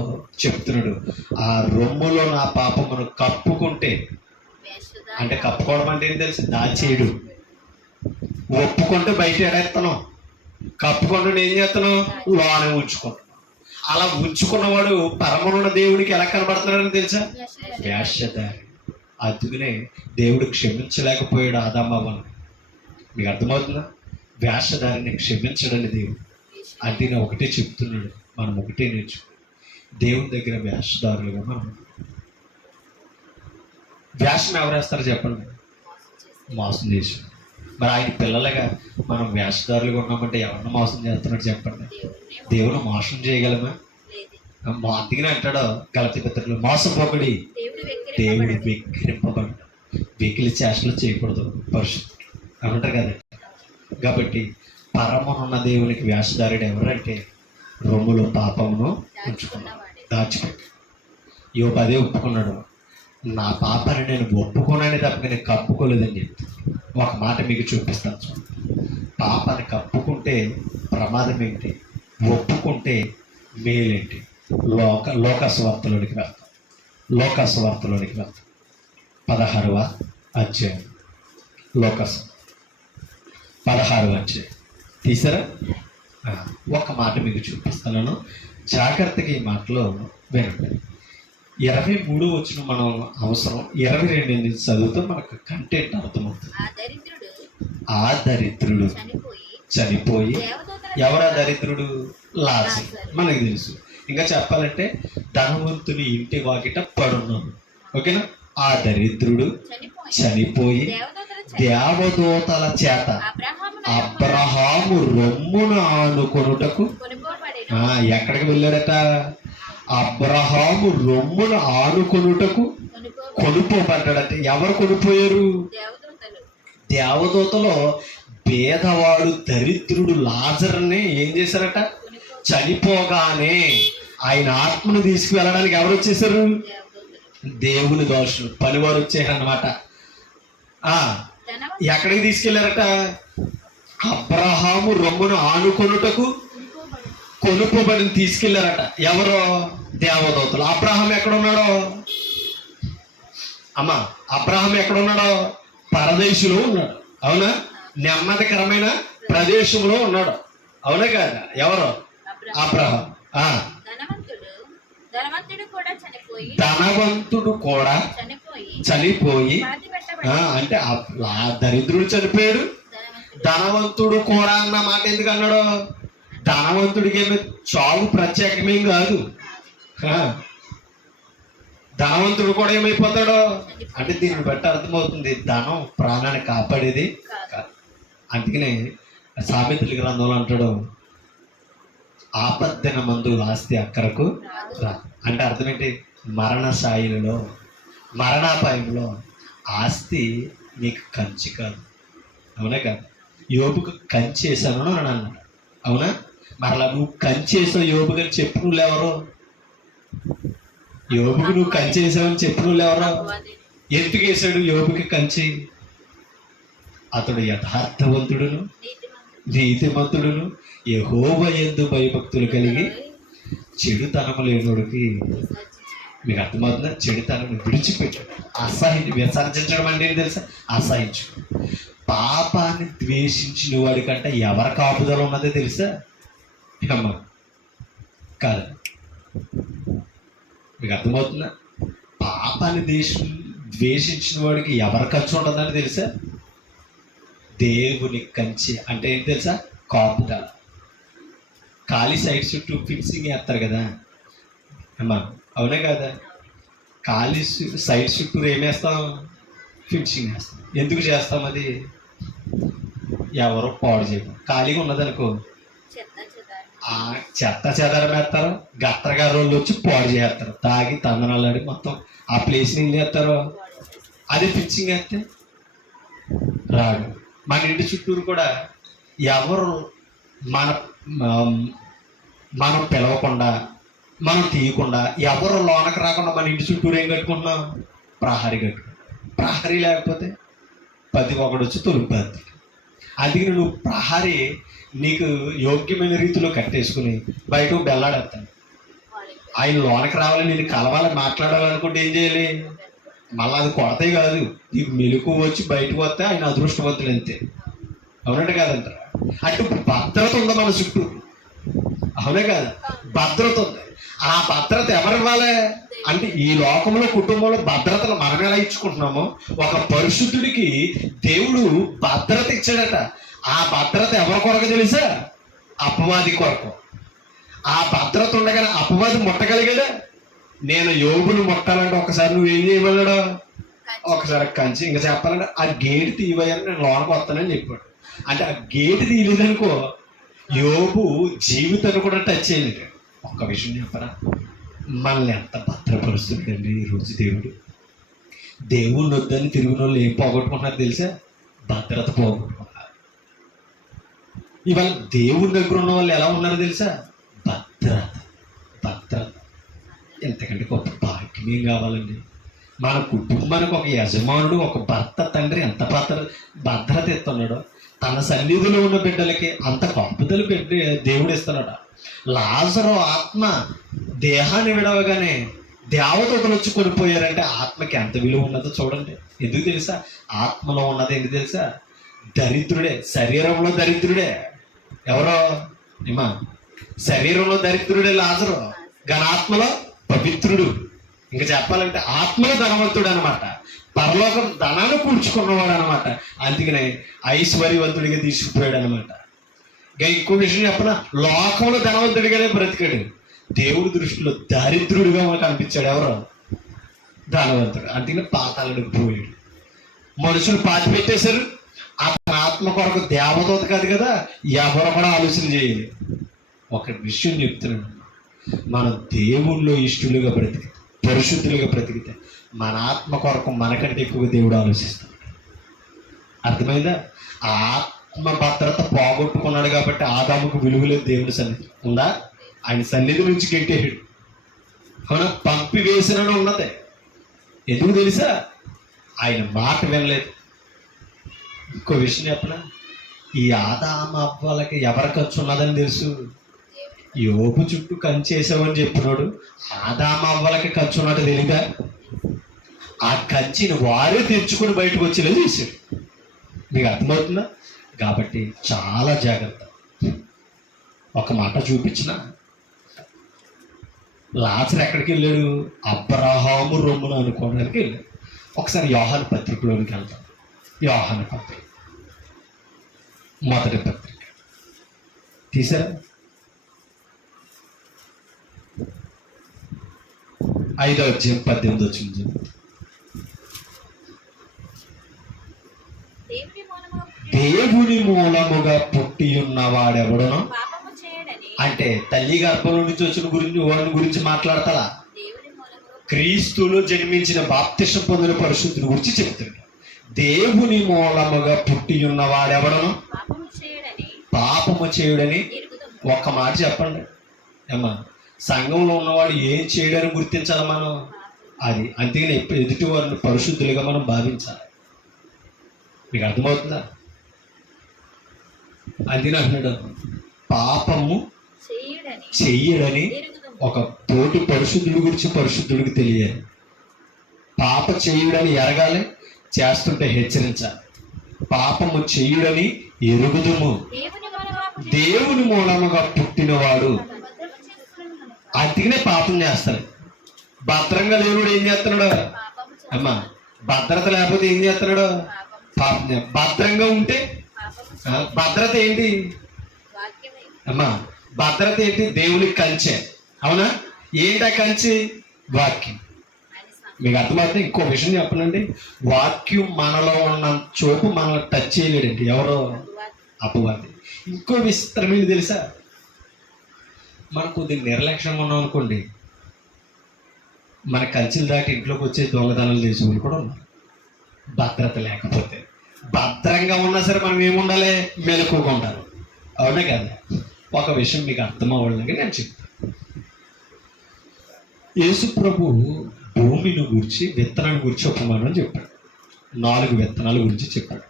చెప్తున్నాడు, ఆ రొమ్ములో నా పాపమును కప్పుకుంటే, అంటే కప్పుకోవడం అంటే ఏం తెలుసు? దాచేయడు. ఒప్పుకుంటే బయట ఎడేస్తాను, కప్పుకుంటే ఏం చేస్తాను? లోనే ఉంచుకుంటాను. అలా ఉంచుకున్నవాడు పరమనున్న దేవుడికి ఎలా కనబడుతున్నాడని తెలుసా? వేషధారి. అందుకనే దేవుడు క్షమించలేకపోయాడు ఆదామవ్వను. మీకు అర్థమవుతుందా? వేషధారిని క్షమించడండి దేవుడు. అందుకని ఒకటే చెప్తున్నాడు, మనం ఒకటే నేర్చుకో, దేవుని దగ్గర వేషధారులుగా మనం. వేషం ఎవరు వేస్తారో చెప్పండి? మోసం చేసి. మరి ఆయన పిల్లలుగా మనం వేషధారులుగా ఉన్నామంటే ఎవరిని మోసం చేస్తున్నాడు చెప్పండి? దేవుని మోసం చేయగలమా? అందుకనే అంటాడు గలతీ పత్రికలో, మోసపోకడి దేవుడు వెక్కిరింపబడు. వెకిలి చేష్టలు చేయకూడదు పరిశుద్ధుడు అంటారు కదా. కాబట్టి పరమనున్న దేవునికి వేషధారుడు ఎవరంటే రొమ్ములో పాపమును ఉంచుకున్నాడు, దాచిపెట్టి. యోబు అదే ఒప్పుకున్నాడు, నా పాపాన్ని నేను ఒప్పుకున్నానే తప్ప నేను కప్పుకోలేదని చెప్తాను. ఒక మాట మీకు చూపిస్తాను చూడండి. పాపాన్ని కప్పుకుంటే ప్రమాదం ఏంటి, ఒప్పుకుంటే మేలేంటి? లోకస్వార్తలోనికి వెళ్తాం. లోకస్వార్తలోనికి వెళ్తాం 16వ అధ్యాయం. లోకస్ 16వ అధ్యాయం తీసారా? ఒక మాట మీకు చూపిస్తున్నాను, జాగ్రత్తగా ఈ మాటలో వినండి. 23 వచ్చిన మనం అవసరం, 22 చదివితే మనకు కంటెంట్ అర్థమవుతుంది. ఆ దరిద్రుడు చనిపోయి, ఎవరా దరిద్రుడు? లాజరు. మనకు తెలుసు. ఇంకా చెప్పాలంటే ధనవంతుని ఇంటి వాకిట పడున్నాడు. ఓకేనా? ఆ దరిద్రుడు చనిపోయి దేవదూతల చేత అబ్రహాము రొమ్మున ఆనుకొనుటకు ఎక్కడికి వెళ్ళాడట? అబ్రహాము రొమ్మున ఆనుకొనుటకు కొనుక్కోబడ్డాడంటే ఎవరు కొనుక్కోయారు? దేవదూతలో పేదవాడు దరిద్రుడు లాజరుని ఏం చేశారట? చనిపోగానే ఆయన ఆత్మను తీసుకువెళ్ళడానికి ఎవరు వచ్చేసారు? దేవుని దోషులు, పనివారు వచ్చారన్నమాట. ఎక్కడికి తీసుకెళ్లారట? అబ్రహాము రొమ్మును ఆనుకొనుటకు కొనుక్కోబడిని తీసుకెళ్లారట. ఎవరో? దేవదూతలు. అబ్రహాం ఎక్కడున్నాడో? అమ్మా, అబ్రహాం ఎక్కడున్నాడో? పరదేశంలో ఉన్నాడు. అవునా? నెమ్మదికరమైన ప్రదేశంలో ఉన్నాడు. అవునా కాదా? ఎవరు? అబ్రహాం. ధనవంతుడు కూడా చనిపోయి, అంటే దరిద్రుడు చనిపోయాడు, ధనవంతుడు కూడా అన్న మాట ఎందుకు అన్నాడు? ధనవంతుడికి ఏమి చావు ప్రత్యేకమేం కాదు. ధనవంతుడు కూడా ఏమైపోతాడో అంటే దీన్ని బట్టి అర్థమవుతుంది, ధనం ప్రాణాన్ని కాపాడేది కాదు. అందుకనే సామెతల గ్రంథంలో అంటాడు, ఆపద్దన మందు ఆస్తి అక్కరకు రా. అంటే అర్థం ఏంటి? మరణ సాయిలలో, మరణాపాయంలో ఆస్తి నీకు కంచి కాదు. అవునా కాదు? యోబుకు కంచి వేసాను అని అన్నాడు. అవునా? మరలా నువ్వు కంచి వేసావు యోబు గారు చెప్పు నువ్వు ఎవరో? యోబుకు నువ్వు కంచి వేసావని చెప్పు నువ్వు ఎవరో? ఎందుకు వేసాడు యోబుకి కంచి? అతడు యథార్థవంతుడును నీతిమంతుడును యెహోవా యందు భయభక్తులు కలిగి చెడుతనము లేనుడికి. మీకు అర్థమవుతుందా? చెడుతనం విడిచిపెట్టాడు. విసర్జించడం అంటే ఏంటి తెలుసా? అసహించు. పాపాన్ని ద్వేషించిన వాడికంటే ఎవరి కాపుదల ఉన్నదో తెలుసా? అమ్మ కాదు. మీకు అర్థమవుతుందా? పాపాన్ని ద్వేషించిన వాడికి ఎవరి ఖర్చు ఉండదని తెలుసా? దేవుని కంచి అంటే ఏంటి తెలుసా? కాపుదల. ఖాళీ సైడ్ చుట్టూ ఫిక్సింగ్ వేస్తారు కదా అమ్మా, అవునే కదా? ఖాళీ సైడ్ చుట్టూ ఏమేస్తాం? ఫిక్సింగ్ వేస్తాం. ఎందుకు చేస్తాం అది? ఎవరో పాడు చేయడం. ఖాళీగా ఉన్నదనుకో, ఆ చెత్త చెదారం వేస్తారు, గత్తరగారు వాళ్ళు వచ్చి పాడు చేస్తారు, తాగి తందనాలాడి మొత్తం ఆ ప్లేస్ని ఏం చేస్తారు? అది ఫిక్సింగ్ వేస్తే రాడు. మన ఇంటి చుట్టూరు కూడా ఎవరు మనం పిలవకుండా, మనం తీయకుండా, ఎవరు లోనకి రాకుండా మన ఇంటి చుట్టూరు ఏం కట్టుకుంటున్నాం? ప్రహరీ కట్టుకుంటాం. ప్రహరీ లేకపోతే ప్రతి ఒక్కడు వచ్చి తొలిపేద్ది. అందుకని నువ్వు ప్రహరీ నీకు యోగ్యమైన రీతిలో కట్టేసుకుని బయట బెల్లాడేస్తాను. ఆయన లోనకి రావాలి, నేను కలవాలి, మాట్లాడాలనుకుంటే ఏం చేయాలి? మళ్ళీ అది కొడతాయి కాదు, నీకు మెలకు వచ్చి బయటకు వస్తే ఆయన అదృష్టవంతుడు అంతే. అవునంటే కాదంటారా? అంటే భద్రత ఉంది మన చుట్టూ, అవునే కాదు? భద్రత ఉంది. ఆ భద్రత ఎవరు ఇవ్వాలి అంటే ఈ లోకంలో కుటుంబంలో భద్రతను మనం ఎలా ఇచ్చుకుంటున్నామో ఒక పరిశుద్ధుడికి దేవుడు భద్రత ఇచ్చాడట. ఆ భద్రత ఎవరి కొరకు తెలుసా? అపవాది కొరకు. ఆ భద్రత ఉండగానే అపవాది ముట్టగలిగాడా? నేను యోబుని ముట్టాలంటే ఒకసారి నువ్వేం చేయగలడు? ఒకసారి కంచి, ఇంకా చెప్పాలంటే ఆ గేటు తీయని నేను లోనకు వస్తానని చెప్పాడు. అంటే ఆ గేటు తీయలేదనుకో యోబు జీవితాన్ని కూడా టచ్ చేయలేదు. ఒక్క విషయం చెప్పరా, మనల్ని ఎంత భద్రపరుస్తుందండి ఈరోజు దేవుడు. దేవుణ్ణి వద్దని తిరిగిన వాళ్ళు ఏం పోగొట్టుకుంటున్నారు తెలుసా? భద్రత పోగొట్టుకుంటున్నారు. ఇవాళ దేవుడి దగ్గర ఉన్న వాళ్ళు ఎలా ఉన్నారు తెలుసా? భద్రత. భద్రత ఎంతకంటే గొప్ప భాగ్యం ఏం కావాలండి? మన కుటుంబానికి ఒక యజమానుడు, ఒక భర్త, తండ్రి ఎంత భద్రత ఇస్తున్నాడో తన సన్నిధిలో ఉన్న బిడ్డలకి అంత కాపుదల పెట్టి దేవుడు ఇస్తున్నాడు. లాజరు ఆత్మ దేహాన్ని విడవగానే దేవదూతలు వచ్చి కొనిపోయారంటే ఆత్మకి ఎంత విలువ ఉన్నదో చూడండి. ఎందుకు తెలుసా? ఆత్మలో ఉన్నది ఎందుకు తెలుసా? దరిద్రుడే, శరీరంలో దరిద్రుడే. ఎవరో ఏమా? శరీరంలో దరిద్రుడే లాజరు, ఘనాత్మలో పవిత్రుడు. ఇంకా చెప్పాలంటే ఆత్మలో ధనవంతుడు అనమాట. పరలోకం ధనాన్ని కూర్చుకున్నవాడు అనమాట. అందుకనే ఐశ్వర్యవంతుడిగా తీసుకుపోయాడు అనమాట. ఇంకా ఇంకో విషయం చెప్పిన, లోకంలో ధనవంతుడిగానే బ్రతికాడు, దేవుడి దృష్టిలో దారిద్రుడిగా మనకు అనిపించాడు. ఎవరో ధనవంతుడు. అందుకనే పాతాళుడికి పోయాడు. మనుషులు పాతి పెట్టేశారు. అతని ఆత్మ కొరకు దేవదూత కాదు కదా, ఎవరు కూడా ఆలోచన చేయాలి. ఒక విషయం చెప్తున్నాను, మన దేవుళ్ళో ఇష్టలుగా బ్రతికితే, పరిశుద్ధులుగా బ్రతికితే మన ఆత్మ కొరకు మనకంటే ఎక్కువ దేవుడు ఆలోచిస్తాడు. అర్థమైందా? ఆ ఆత్మ భద్రత పోగొట్టుకున్నాడు కాబట్టి ఆదాముకు విలువలేదు దేవుడి సన్నిధి. ఉందా? ఆయన సన్నిధి నుంచి గెట్టేసాడు. అవునా? పంపి వేసినని ఉన్నదే. ఎందుకు తెలుసా? ఆయన మాట వినలేదు. ఇంకో విషయం చెప్పనా, ఈ ఆదాము అవ్వలకి ఎవరి ఖర్చు ఉన్నదని తెలుసు? యోబు చుట్టూ కంచేసామని చెప్పినాడు. ఆదాము అవ్వలకి ఖర్చు ఉన్నట్టు తెలియదా? ఆ కంచిని వారే తెచ్చుకొని బయటకు వచ్చేలా చేశాడు. మీకు అర్థమవుతుందా? కాబట్టి చాలా జాగ్రత్త. ఒక మాట చూపించిన, లాజరు ఎక్కడికి వెళ్ళాడు? అబ్రహాము రొమ్మును అనుకోవడానికి వెళ్ళాడు. ఒకసారి యోహాను పత్రికలోనికి వెళ్తాం. యోహాను పత్రిక, మొదటి పత్రిక తీసారా? 5వ అధ్యాయం 18వ వచనం. దేవుని మూలముగా పుట్టి ఉన్నవాడెవడనో, పాపము చేయడని అంటే తల్లి గర్భంలో నుంచి వచ్చిన గురించి వాడిని గురించి మాట్లాడతలా, దేవుని మూలముగా క్రీస్తులో జన్మించిన బాప్తిసం పొందిన పరిశుద్ధుని గురించి చెప్తాడు. దేవుని మూలముగా పుట్టి ఉన్నవాడెవడనో పాపము చేయుడని ఎరుగుదుము. ఒక్క మాట చెప్పండి అమ్మా. సంఘంలో ఉన్నవాడు ఏం చేయడానికి గుర్తించాలి మనం? అది. అందుకని ఎప్పుడు ఎదుటి వారిని పరిశుద్ధులుగా మనం భావించాలి. మీకు అర్థమవుతుందా? అందుకని అంటున్నాడు, పాపము చెయ్యడని ఎరుగుదుము. ఒక తోటి పరిశుద్ధుడి గురించి పరిశుద్ధుడికి తెలియాలి. పాప చేయుడని ఎరగాలి, చేస్తుంటే హెచ్చరించాలి. పాపము చేయుడని ఎరుగుదుము, దేవుని మూలముగా పుట్టినవాడు. అందుకనే పాపం చేస్తాడు. భద్రంగా లేనుడు ఏం చేస్తున్నాడు అమ్మా? భద్రత లేకపోతే ఏం చేస్తున్నాడు? పాపం. భద్రంగా ఉంటే భద్రత ఏంటి అమ్మా? భద్రత ఏంటి? దేవునికి కంచె. అవునా? ఏంటా కంచె? వాక్యం. మీకు అర్థమవుతుంది. ఇంకో విషయం చెప్పనండి, వాక్యం మనలో ఉన్న చోపు మనల్ని టచ్ చేయలేడండి. ఎవరో అపవాది. ఇంకో విచిత్రమైన తెలుసా? మనం కొద్దిగా నిర్లక్ష్యంగా ఉన్నాం అనుకోండి, మన కంచెలు దాటి ఇంట్లోకి వచ్చే దొంగతనాలు చేసే వాళ్ళు కూడా ఉన్నారు. భద్రత లేకపోతే. భద్రంగా ఉన్నా సరే మనం ఏముండాలి? మెలకుగా ఉండాలి. అవునే కదా? ఒక విషయం మీకు అర్థం అవ్వాలని నేను చెప్తాను. యేసు ప్రభు భూమిని గురించి, విత్తనాన్ని గురించి ఉపమానం చెప్పాడు. 4 విత్తనాల గురించి చెప్పాడు.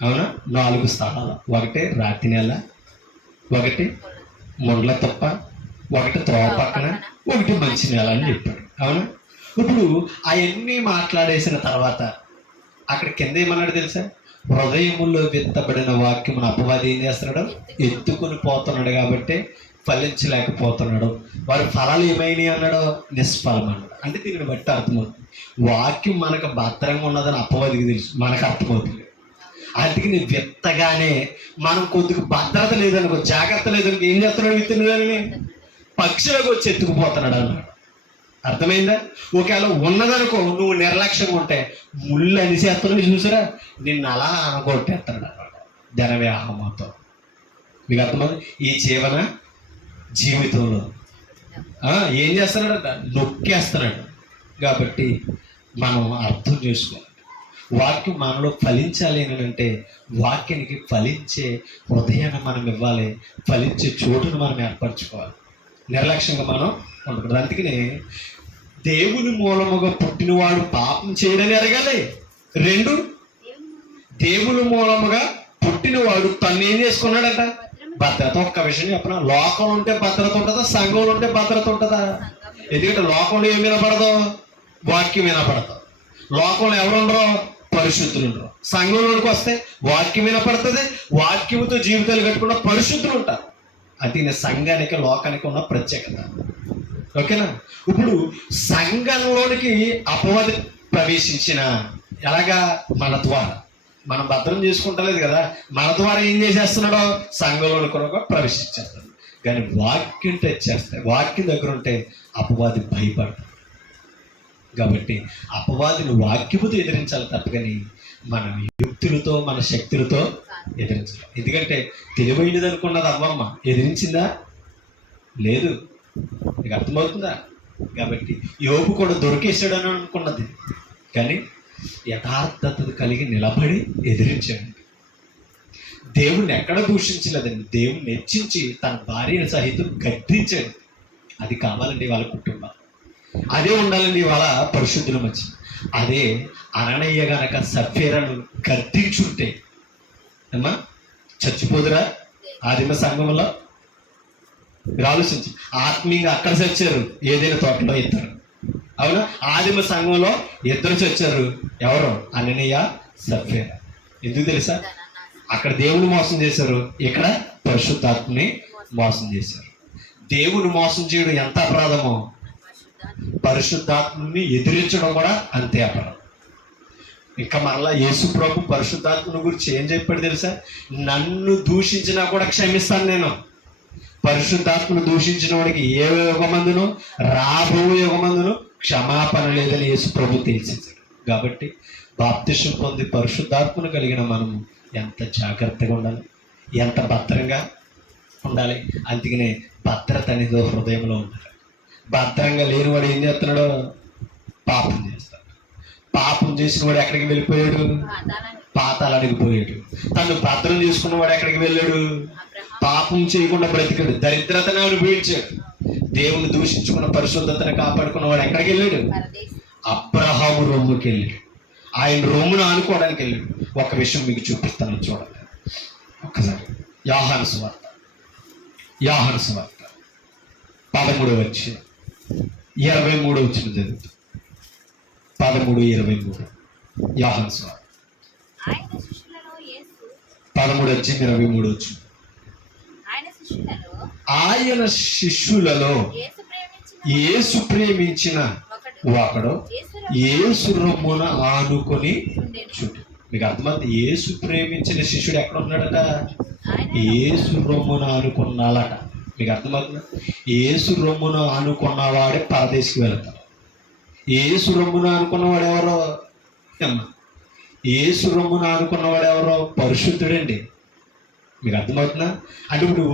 అవునా? 4 స్థలాలు. ఒకటి రాతి నేల, ఒకటి ముండ్ల తప్ప, ఒకటి త్రోవ పక్కన, ఒకటి మంచి నేల అని చెప్పాడు. అవునా? ఇప్పుడు అవన్నీ మాట్లాడేసిన తర్వాత అక్కడ కింద ఏమన్నాడు తెలుసా? హృదయములో విత్తబడిన వాక్యమును అపవాది ఏం చేస్తున్నాడు? ఎత్తుకుని పోతున్నాడు కాబట్టి ఫలించలేకపోతున్నాడు. వారి ఫలాలు ఏమైనాయి అన్నాడు? నిష్ఫలం అన్నాడు. అంటే దీనిని బట్టి అర్థమవుతుంది, వాక్యం మనకు భద్రంగా ఉన్నదని అపవాదికి తెలుసు, మనకు అర్థమవుతుంది. అందుకని విత్తగానే మనం కొద్దిగా భద్రత లేదనుకో, జాగ్రత్త లేదనుకో, ఏం చేస్తున్నాడు? విత్తనాలని పక్షులకు వచ్చి ఎత్తుకుపోతున్నాడు అన్నాడు. అర్థమైందా? ఒకవేళ ఉన్నదనుకో, నువ్వు నిర్లక్ష్యంగా ఉంటే ముళ్ళు అనిసేస్తున్నాడు చూసారా, నిన్ను అలా అనగొట్టేస్తున్నాడు అన్నమాట ధనవ్యాహంతో. మీకు అర్థమైంది? ఈ జీవితంలో ఏం చేస్తున్నాడంట? నొక్కేస్తున్నాడు. కాబట్టి మనం అర్థం చేసుకోవాలి, వాక్యం మనలో ఫలించాలి అని అంటే వాక్యానికి ఫలించే హృదయాన్ని మనం ఇవ్వాలి, ఫలించే చోటును మనం ఏర్పరచుకోవాలి. నిర్లక్ష్యంగా మనం ఉండకూడదు. అందుకనే దేవుని మూలముగా పుట్టినవాడు పాపం చేయడని ఎరగాలి. 2, దేవుని మూలముగా పుట్టినవాడు తను ఏం చేసుకున్నాడట? భద్రత. ఒక్క విషయం చెప్పిన, లోకం ఉంటే భద్రత ఉంటుందా? సంఘంలో ఉంటే భద్రత ఉంటుందా? ఎందుకంటే లోకంలో ఏం వినపడదు? వాక్యం వినపడదు. లోకంలో ఎవరు ఉండరో? పరిశుద్ధులు ఉండరు. సంఘంలోకి వస్తే వాక్యం వినపడుతుంది, వాక్యముతో జీవితాలు కట్టుకున్న పరిశుద్ధులు ఉంటారు. అది సంఘానికి లోకానికి ఉన్న ప్రత్యేకత. ఓకేనా? ఇప్పుడు సంఘంలోనికి అపవాది ప్రవేశించిన ఎలాగా? మన ద్వారా. మనం భద్రం చేసుకుంటలేదు కదా, మన ద్వారా ఏం చేసేస్తున్నాడో సంఘంలోనికి కూడా ప్రవేశించేస్తాడు. కానీ వాక్యం టచ్ చేస్తాయి, వాక్యం దగ్గర ఉంటే అపవాది భయపడతాడు. కాబట్టి అపవాదిని వాక్యముతో ఎదిరించాలి తప్ప కానీ మన యుక్తులతో, మన శక్తులతో ఎదిరించాలి. ఎందుకంటే తెలివైనది అనుకున్నది అమ్మమ్మ ఎదిరించిందా? లేదు. నీకు అర్థమవుతుందా? కాబట్టి యోబు కూడా దొరికేసాడని అనుకున్నది, కానీ యథార్థత కలిగి నిలబడి ఎదిరించాడు. దేవుణ్ణి ఎక్కడ దూషించలేదండి, దేవుణ్ణి హెచ్చించి తన భార్యను సహితం గద్దించాడు. అది కావాలండి వాళ్ళ కుటుంబం, అదే ఉండాలండి వాళ్ళ పరిశుద్ధుల మధ్య. అదే అననయ్య గనక సఫీరను గద్దించుంటే అమ్మా చచ్చిపోదురా? ఆదిమ సంఘంలో మీరు ఆలోచించి, ఆత్మీయంగా అక్కడ చచ్చారు, ఏదైనా తోటలో ఇద్దరు. అవునా? ఆదిమ సంఘంలో 2 చచ్చారు. ఎవరు? అననీయ, సఫీర. ఎందుకు తెలుసా? అక్కడ దేవుని మోసం చేశారు, ఇక్కడ పరిశుద్ధాత్మని మోసం చేశారు. దేవుని మోసం చేయడం ఎంత అపరాధమో, పరిశుద్ధాత్మని ఎదిరించడం కూడా అంతే అపరాధం. ఇంకా మరలా యేసు ప్రభు పరిశుద్ధాత్మని గురించి ఏం చెప్పాడు తెలుసా? నన్ను దూషించినా కూడా క్షమిస్తాను నేను. పరిశుద్ధాత్మను దూషించిన వాడికి ఏ యుగమందును, రాబో యుగమందును క్షమాపణ లేదని యేసు ప్రభు తెలిసించాడు. కాబట్టి బాప్తిసం పొంది పరిశుద్ధాత్మను కలిగిన మనము ఎంత జాగ్రత్తగా ఉండాలి, ఎంత భద్రంగా ఉండాలి. అందుకనే భద్రత అనేది హృదయంలో ఉండాలి. భద్రంగా లేనివాడు ఏం చేస్తున్నాడు? పాపం చేస్తాడు. పాపం చేసిన వాడు ఎక్కడికి వెళ్ళిపోయాడు? పాతాళానికి పోయాడు. తను భద్రం చేసుకున్నవాడు ఎక్కడికి వెళ్ళాడు? పాపం చేయకుండా బ్రతికాడు, దరిద్రతను అనుభవించాడు. దేవుని దూషించుకున్న పరిశుద్ధతను కాపాడుకున్నవాడు ఎక్కడికి వెళ్ళాడు? అబ్రహాము రొమ్ముకి వెళ్ళాడు. ఆయన రొమ్మును ఆనుకోవడానికి వెళ్ళాడు. ఒక విషయం మీకు చూపిస్తాను, చూడండి ఒక్కసారి. యోహాను సువార్త 13వ అధ్యాయం 23వ వచనం చదువుతుంది. 13:23 యోహాను సువార్త 13:23 వచ్చింది. ఆయన శిష్యులలో యేసు ప్రేమించిన ఒకడు యేసు రొమ్మున ఆనుకొని చుట్టూ. మీకు అర్థమైంది? యేసు ప్రేమించిన శిష్యుడు ఎక్కడ ఉన్నాడట? యేసు రొమ్మున ఆనుకున్నాడట. మీకు అర్థమవుతుందా? యేసు రొమ్మున ఆనుకున్నవాడే పరదేశికి వెళ్తాడు. యేసు రొమ్మున ఆనుకున్నవాడు ఎవరో అమ్మ? యేసు రొమ్మున ఆనుకున్నవాడు ఎవరో? పరిశుద్ధుడండి. మీకు అర్థమవుతుందా? అంటే ఇప్పుడు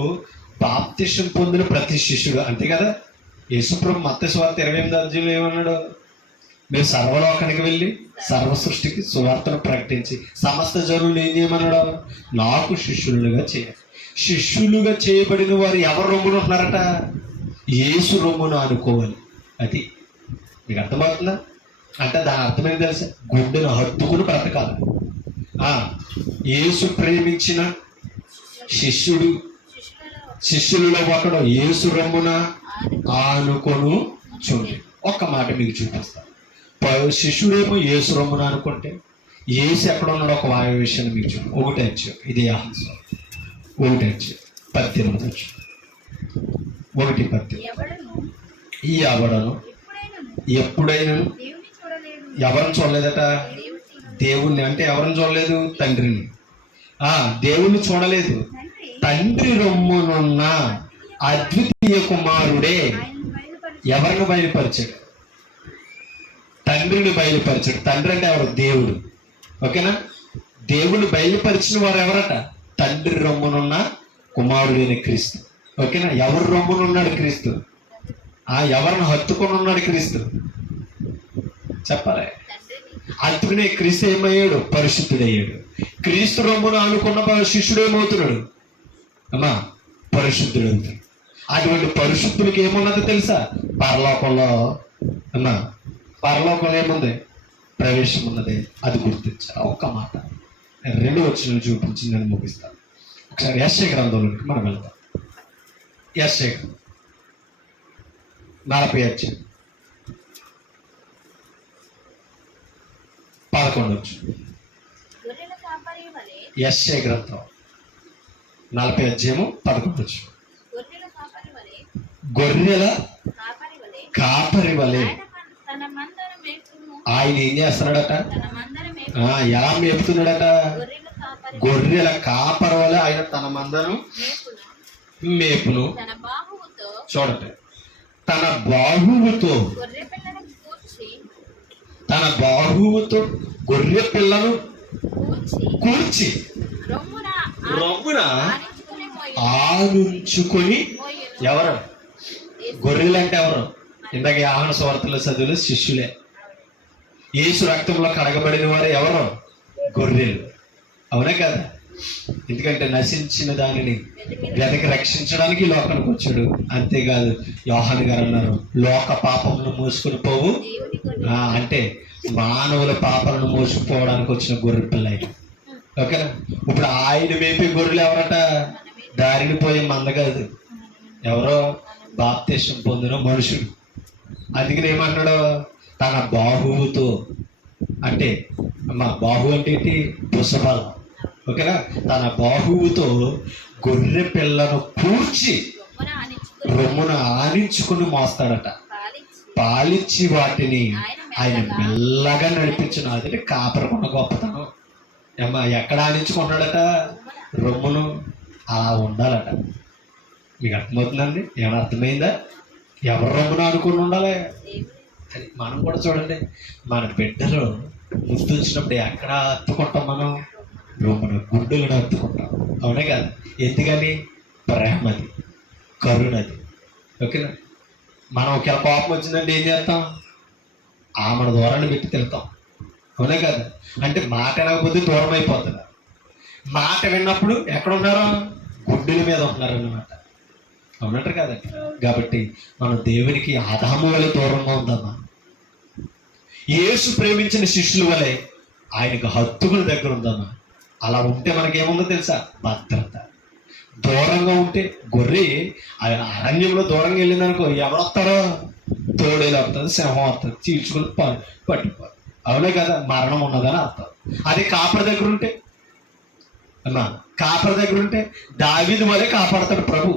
బాప్తిసం పొందిన ప్రతి శిష్యుడు అంతే కదా. యేసుప్రభు మత్తయి సువార్త 28వ అధ్యాయంలో ఏమన్నాడు? మీరు సర్వలోకానికి వెళ్ళి సర్వ సృష్టికి సువార్తను ప్రకటించి సమస్త జనులను ఏం చేయమన్నాడు? నాకు శిష్యులుగా చేయాలి. శిష్యులుగా చేయబడిన వారు ఎవరు రొమ్మున ఉంటున్నారట? యేసు రొమ్మున ఆనుకోవాలి. అది మీకు అర్థమవుతుందా? అంటే దాని అర్థమేం తెలుసా? గుండెను హత్తుకుని బ్రతకాలి. యేసు ప్రేమించిన శిష్యుడు, శిష్యులలో ఒకడు యేసు రొమ్మున ఆనుకొను చూడండి. ఒక్క మాట మీకు చూపిస్తాను. శిష్యుడేమో యేసు రొమ్మున అనుకుంటే యేసు ఎక్కడ ఉన్నాడు ఒక వాయు విషయాన్ని మీకు చూడండి. ఒకటే వచ్చు, ఇది ఆహ్సం 1:18 ఈ అవడను ఎప్పుడైనా ఎవరిని చూడలేదట? దేవుణ్ణి. అంటే ఎవరిని చూడలేదు? తండ్రిని. దేవుణ్ణి చూడలేదు. తండ్రి రొమ్మునున్న అద్వితీయ కుమారుడే ఎవరిని బయలుపరిచాడు? తండ్రిని బయలుపరిచాడు. తండ్రి అంటే ఎవరు? దేవుడు. ఓకేనా? దేవుడు బయలుపరిచిన వారు ఎవరట? తండ్రి రొమ్మునున్న కుమారుడైన క్రీస్తు. ఓకేనా? ఎవరు రొమ్మునున్నాడు? క్రీస్తు. ఎవరిని హత్తుకొని ఉన్నాడు? క్రీస్తు. చెప్పాలి. అందుకనే క్రీస్తు ఏమయ్యాడు? పరిశుద్ధుడయ్యాడు. క్రీస్తు రొమ్మును అనుకున్న శిష్యుడు ఏమవుతున్నాడు? పరిశుద్ధుడు అవుతాడు. అటువంటి పరిశుద్ధులకి ఏమున్నదో తెలుసా? పరలోకంలో పరలోకంలో ఏముంది? ప్రవేశం ఉన్నది. అది గుర్తించాలి. ఒక్క మాట 2 వచనాలు చూపించి నేను ముగిస్తాను. ఒకసారి యెషయా గ్రంథంలోకి మనం వెళ్తాం. యెషయా 40 11 యెషయా గ్రంథం 40:11 గొర్రెల కాపరి వలె ఆయన ఏం చేస్తున్నాడట? ఎలా మేపుతున్నాడట? గొర్రెల కాపరి వలె ఆయన తన మందను మేపును. చూడండి, తన బాహువుతో గొర్రె పిల్లను కూర్చి రొమ్మున ఆనుంచుకొని. ఎవరు? గొర్రెలు అంటే ఎవరు? ఇందాక ఆహ్వాన సువార్తలో చదువులు శిష్యులే. యేసు రక్తంలో కడగబడిన వారు ఎవరు? గొర్రెలు. అవునే కదా? ఎందుకంటే నశించిన దానిని వెనక్కి రక్షించడానికి లోకానికి వచ్చాడు. అంతేకాదు, యోహాను గారు అన్నారు, లోక పాపమును మోసుకుని పోవు. అంటే మానవుల పాపాలను మోసుకుపోవడానికి వచ్చిన గొర్రె పిల్ల. ఓకేనా? ఇప్పుడు ఆయన మేపే గొర్రెలు ఎవరట? దారిని పోయే మంద కాదు. ఎవరో బాప్తిసం పొందిన మనుషుడు. అందుకని ఏమంటాడు? తన బాహువుతో. అంటే బాహు అంటే ఏంటి? పుష్పబలం. ఓకేనా? తన బాహువుతో గొర్రె పిల్లను కూర్చి రొమ్మున ఆనించుకుని మోస్తాడట. పాలిచ్చి వాటిని ఆయన మెల్లగా నడిపించును. అదే కాపరకున్న గొప్పతనం. ఎక్కడ ఆనించుకున్నాడట? రొమ్మును. అలా ఉండాలట. మీకు అర్థమవుతుందండి? ఏమైనా అర్థమైందా? ఎవరు రొమ్మున అనుకుని ఉండాలి? అది మనం కూడా చూడండి, మన బిడ్డలు ముద్దు వచ్చినప్పుడు ఎక్కడ హత్తుకుంటాం? మనం రొమ్మున, గుండెలను హత్తుకుంటాం. అవునే కాదు? ఎందుకని? ప్రేమది, కరుణది. ఓకేనా? మనం ఒకవేళ కోపం వచ్చిందంటే ఏం చేస్తాం? ఆమెను దూరాన్ని పెట్టి తిడతాం. అవునే కదా? అంటే మాట వినకపోతే దూరం అయిపోతున్నారు. మాట విన్నప్పుడు ఎక్కడున్నారో? గుడ్డెల మీద ఉంటున్నారన్నమాట. అవునంటారు కదండి? కాబట్టి మనం దేవునికి ఆదాము వలె దూరంగా ఉందామా? యేసు ప్రేమించిన శిష్యుల వలె ఆయనకు హత్తుకుల దగ్గర ఉందామా? అలా ఉంటే మనకేముందో తెలుసా? భద్రత. దూరంగా ఉంటే గొర్రె అరణ్యంలో దూరంగా వెళ్ళిందనుకో, ఎవరొస్తారో? తోడేలు వస్తుంది, సింహం వస్తుంది, చీల్చుకుని పట్టుకోవాలి. అవునే కదా? మరణం ఉన్నదని అర్థం. అదే కాపరి దగ్గర ఉంటే దావీదు వలె కాపాడతాడు ప్రభు.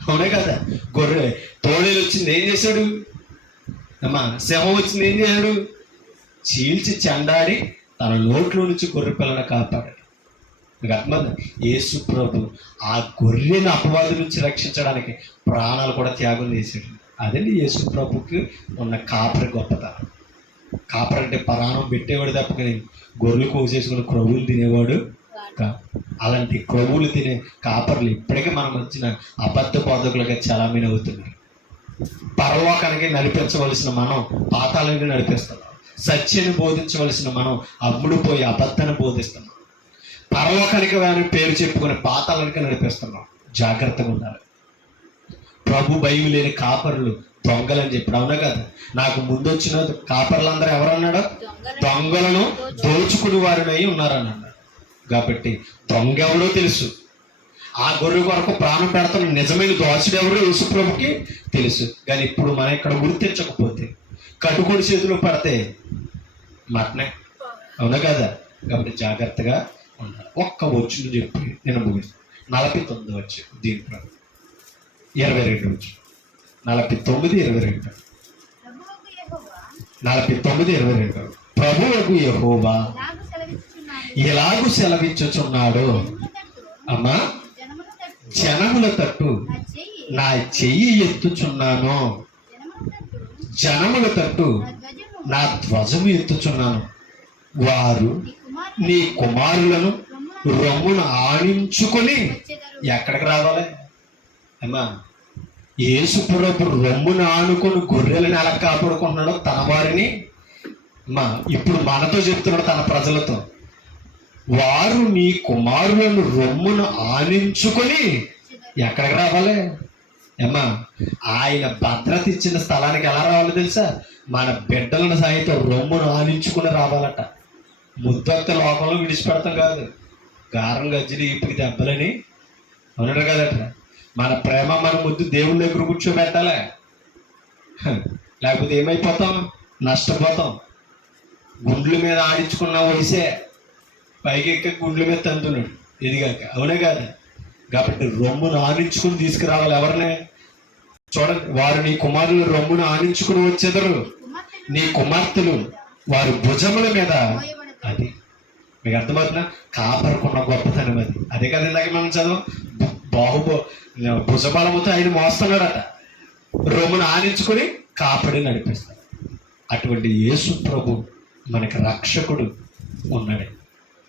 అవునే కదా? గొర్రె తోడేలు వచ్చింది, ఏం చేశాడు? సింహం వచ్చింది, ఏం చేశాడు? చీల్చి చెండాడి తన నోట్లో నుంచి గొర్రె పిల్లను కాపాడాడు. మీకు అర్థమైందా? యేసు ప్రభు ఆ గొర్రెను అపవాదు నుంచి రక్షించడానికి ప్రాణాలు కూడా త్యాగం చేశాడు. అదండి యేసు ప్రభుకి ఉన్న కాపరి గొప్పతనం. కాపరి అంటే ప్రాణం పెట్టేవాడు తప్పకని గొర్రెలు కోసేసుకుని క్రొవ్వులు తినేవాడు. అలాంటి క్రొవ్వులు తినే కాపర్లు ఇప్పటికే మనం వచ్చిన అబద్ధ బోధకులుగా చలామణి అవుతున్నారు. పరలోకానికి నడిపించవలసిన మనం పాతాళానికి నడిపిస్తున్నాం. సత్యాన్ని బోధించవలసిన మనం అమ్ముడుపోయి అబద్ధాన్ని బోధిస్తున్నాం. పరలోకానికి వారి పేరు చెప్పుకుని పాతాళానికి నడిపిస్తున్నాం. జాగ్రత్తగా ఉండాలి. ప్రభు భయం లేని కాపరులు దొంగలని చెప్పాడు, అవునా కదా? నాకు ముందు వచ్చిన కాపర్లందరూ ఎవరన్నాడు? దొంగలను దోచుకుని వారినై ఉన్నారని అన్నాడు. కాబట్టి దొంగ ఎవరో తెలుసు, ఆ గొర్రె కొరకు ప్రాణం పెడతాను నిజమైన దోచుడు ఎవరో యేసు ప్రభుకి తెలుసు. కానీ ఇప్పుడు మనం ఇక్కడ గుర్తించకపోతే కట్టుకొని చేతిలో పడితే మటనే, అవునా కదా? కాబట్టి జాగ్రత్తగా ఉండాలి. ఒక్క వచ్చును చెప్పి నేను ముగిస్తాను. 49 వచ్చి దీంట్లో 22 వచ్చి 49:22 49:22 ప్రభువుకు యెహోవా ఎలాగూ సెలవిచ్చుచున్నాడు, అమ్మా జనముల తట్టు నా చెయ్యి ఎత్తుచున్నాను, జనముల తట్టు నా ధ్వజము ఎత్తుచున్నాను, వారు నీ కుమారులను రొమ్మును ఆనించుకొని ఎక్కడికి రావాలి? అమ్మా యేసు ప్రభు రొమ్మును ఆనుకొని గొర్రెలను ఎలా కాపాడుకుంటున్నాడో తన వారిని, అమ్మా ఇప్పుడు మనతో చెప్తున్నాడు తన ప్రజలతో, వారు నీ కుమారులను రొమ్మును ఆనించుకొని ఎక్కడికి రావాలి? అమ్మా ఆయన భద్రత ఇచ్చిన స్థలానికి ఎలా రావాలో తెలుసా? మన బిడ్డలను సైతం రొమ్మును ఆనించుకుని రావాలట. ముద్దొక్క లోకంలో విడిచిపెడతాం కాదు, గారం గజ్జిని ఇప్పటికి దెబ్బలని అవునడు కదట. మన ప్రేమ మన ముద్దు దేవుని దగ్గర కూర్చోబెట్టాలి, లేకపోతే ఏమైపోతాం? నష్టపోతాం. గుండ్ల మీద ఆడించుకున్న వయసే పైకి ఎక్క గుండ్ల మీద తంతున్నాడు ఎదిగాక, అవునే కాదు? కాబట్టి రొమ్మును ఆనించుకుని తీసుకురావాలి. ఎవరినే చూడండి, వారు నీ కుమారులు రొమ్మును ఆనించుకుని వచ్చేదరు, నీ కుమార్తెలు వారి భుజముల మీద. అది మీకు అర్థమవుతున్నా? కాపరుకున్న గొప్పతనం అది. అదే కదా ఇందాక మనం చదువు, భుజబలముతో ఆయన మోస్తున్నాడట, రొమ్మును ఆనించుకొని కాపాడి నడిపిస్తాడు. అటువంటి యేసు ప్రభు మనకి రక్షకుడు ఉన్నాడు.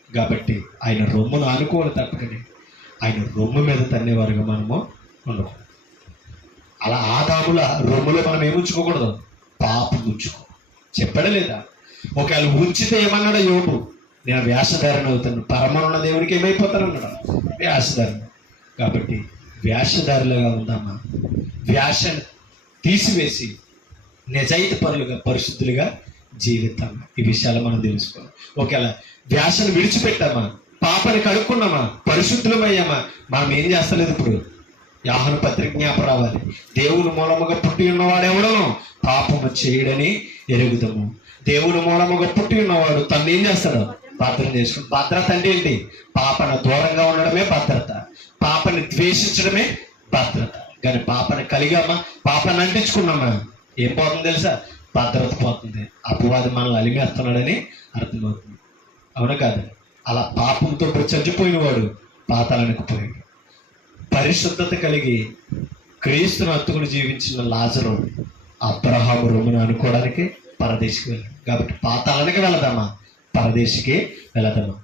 కాబట్టి ఆయన రొమ్మును ఆనుకోవాలి తప్పకని ఆయన రొమ్ము మీద తన్నేవారుగా మనము ఉండవు. అలా ఆదాముల రొమ్ములో మనం ఏముంచుకోకూడదు? పాపం ఉంచుకో చెప్పాడా లేదా? ఒకవేళ ఉంచితే ఏమన్నాడు యోబు? నేను వేషధారణ అవుతాను, పరమనున్న దేవునికి ఏమైపోతాను అన్నాడు, వేషధారణ. కాబట్టి వేషధారులుగా ఉందామా, వేషను తీసివేసి నిజాయితీ పరులుగా పరిశుద్ధులుగా జీవితామా, ఈ విషయాలు మనం తెలుసుకోవాలి. ఒకవేళ వేషను విడిచిపెట్టామా, పాపని కడుక్కున్నామా, పరిశుద్ధులమయ్యామా, మనం ఏం చేస్తలేదు. ఇప్పుడు యోహాను పత్రిక జ్ఞాపకం రావాలి, దేవుని మూలముగా పుట్టి ఉన్నవాడెవడను పాపము చేయడని ఎరుగుదము. దేవుని మూలముగా పుట్టి ఉన్నవాడు తను ఏం చేస్తాడు? భద్రం చేసుకుని. భద్రత అంటే ఏంటి? పాపను దూరంగా ఉండడమే భద్రత, పాపని ద్వేషించడమే భద్రత. కానీ పాపని కలిగామా, పాపని అంటించుకున్నామా, ఏం పోతుంది తెలుసా? భద్రత పోతుంది. అపవాది మనల్ని అలిమేస్తున్నాడని అర్థమవుతుంది, అవునా కాదు? అలా పాపంతో చచ్చిపోయిన వాడు పాతాళానికి పోయాడు. పరిశుద్ధత కలిగి క్రీస్తును హత్తుకుని జీవించిన లాజరు అబ్రహాము రొమ్మును అనుకోవడానికి పరదేశికి వెళ్ళాడు. కాబట్టి పాతాళానికి వెళదామా, పరదేశికి వెళదామా?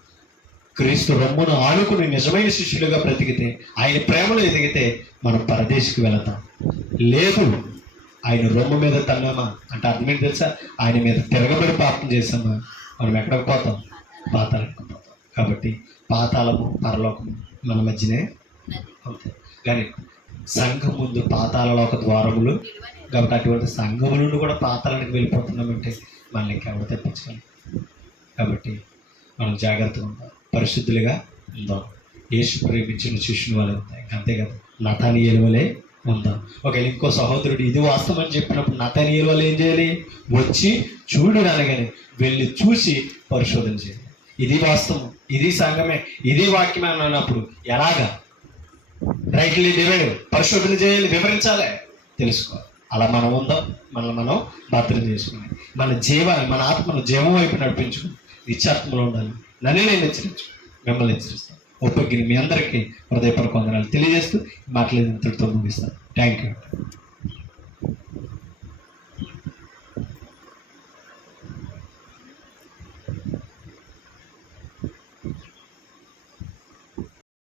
క్రీస్తు రొమ్మును ఆనుకుని నిజమైన శిష్యులుగా బ్రతికితే, ఆయన ప్రేమలో ఎదిగితే మనం పరదేశికి వెళతాం. లేదు ఆయన రొమ్ము మీద తన్నామా అంటే అర్థం ఏంటి తెలుసా? ఆయన మీద తిరగబడి పాపం చేసామా, మనం ఎక్కడికి పోతాం? పాతాళానికి పోతాం. కాబట్టి పాతాళము పరలోకము మన మధ్యనే అవుతాయి. కానీ సంఘం ముందు పాతాళలోక ద్వారములు. కాబట్టి అటువంటి సంఘము నుండి కూడా పాతాళానికి వెళ్ళిపోతున్నామంటే మనల్ని ఇంకెవరు తెప్పించగలం. కాబట్టి మనం జాగ్రత్తగా ఉందాం, పరిశుద్ధులుగా ఉందాం, యేసు ప్రేమించిన శిష్యుని వలె ఉంటాయి. అంతే కదా, నతానీయేలు వలె ఉందాం. ఒకవేళ ఇంకో సహోదరుడు ఇది వాస్తవం అని చెప్పినప్పుడు నతానీయేలు వలె ఏం చేయాలి? వచ్చి చూడు అనగానే వెళ్ళి చూసి పరిశోధన చేయాలి. ఇది వాస్తవం, ఇది సంఘమే, ఇది వాక్యమే అని అన్నప్పుడు ఎలాగా రైట్లీ డివైడ్ పరిశోధన చేయాలి, వివరించాలి, తెలుసుకోవాలి. అలా మనం ఉందాం, మనల్ని మనం భద్రం చేసుకుని మన జీవాన్ని, మన ఆత్మను జీవం వైపు నడిపించుకుని నిత్యాత్మలో ఉండాలి. నన్ను నేను హెచ్చరించు, మిమ్మల్ని హెచ్చరిస్తాను. ఒప్పగిని మీ అందరికీ హృదయపూర్వక వందనాలు తెలియజేస్తూ మాట్లాడినంతటితో ముగిస్తాను. Thank you.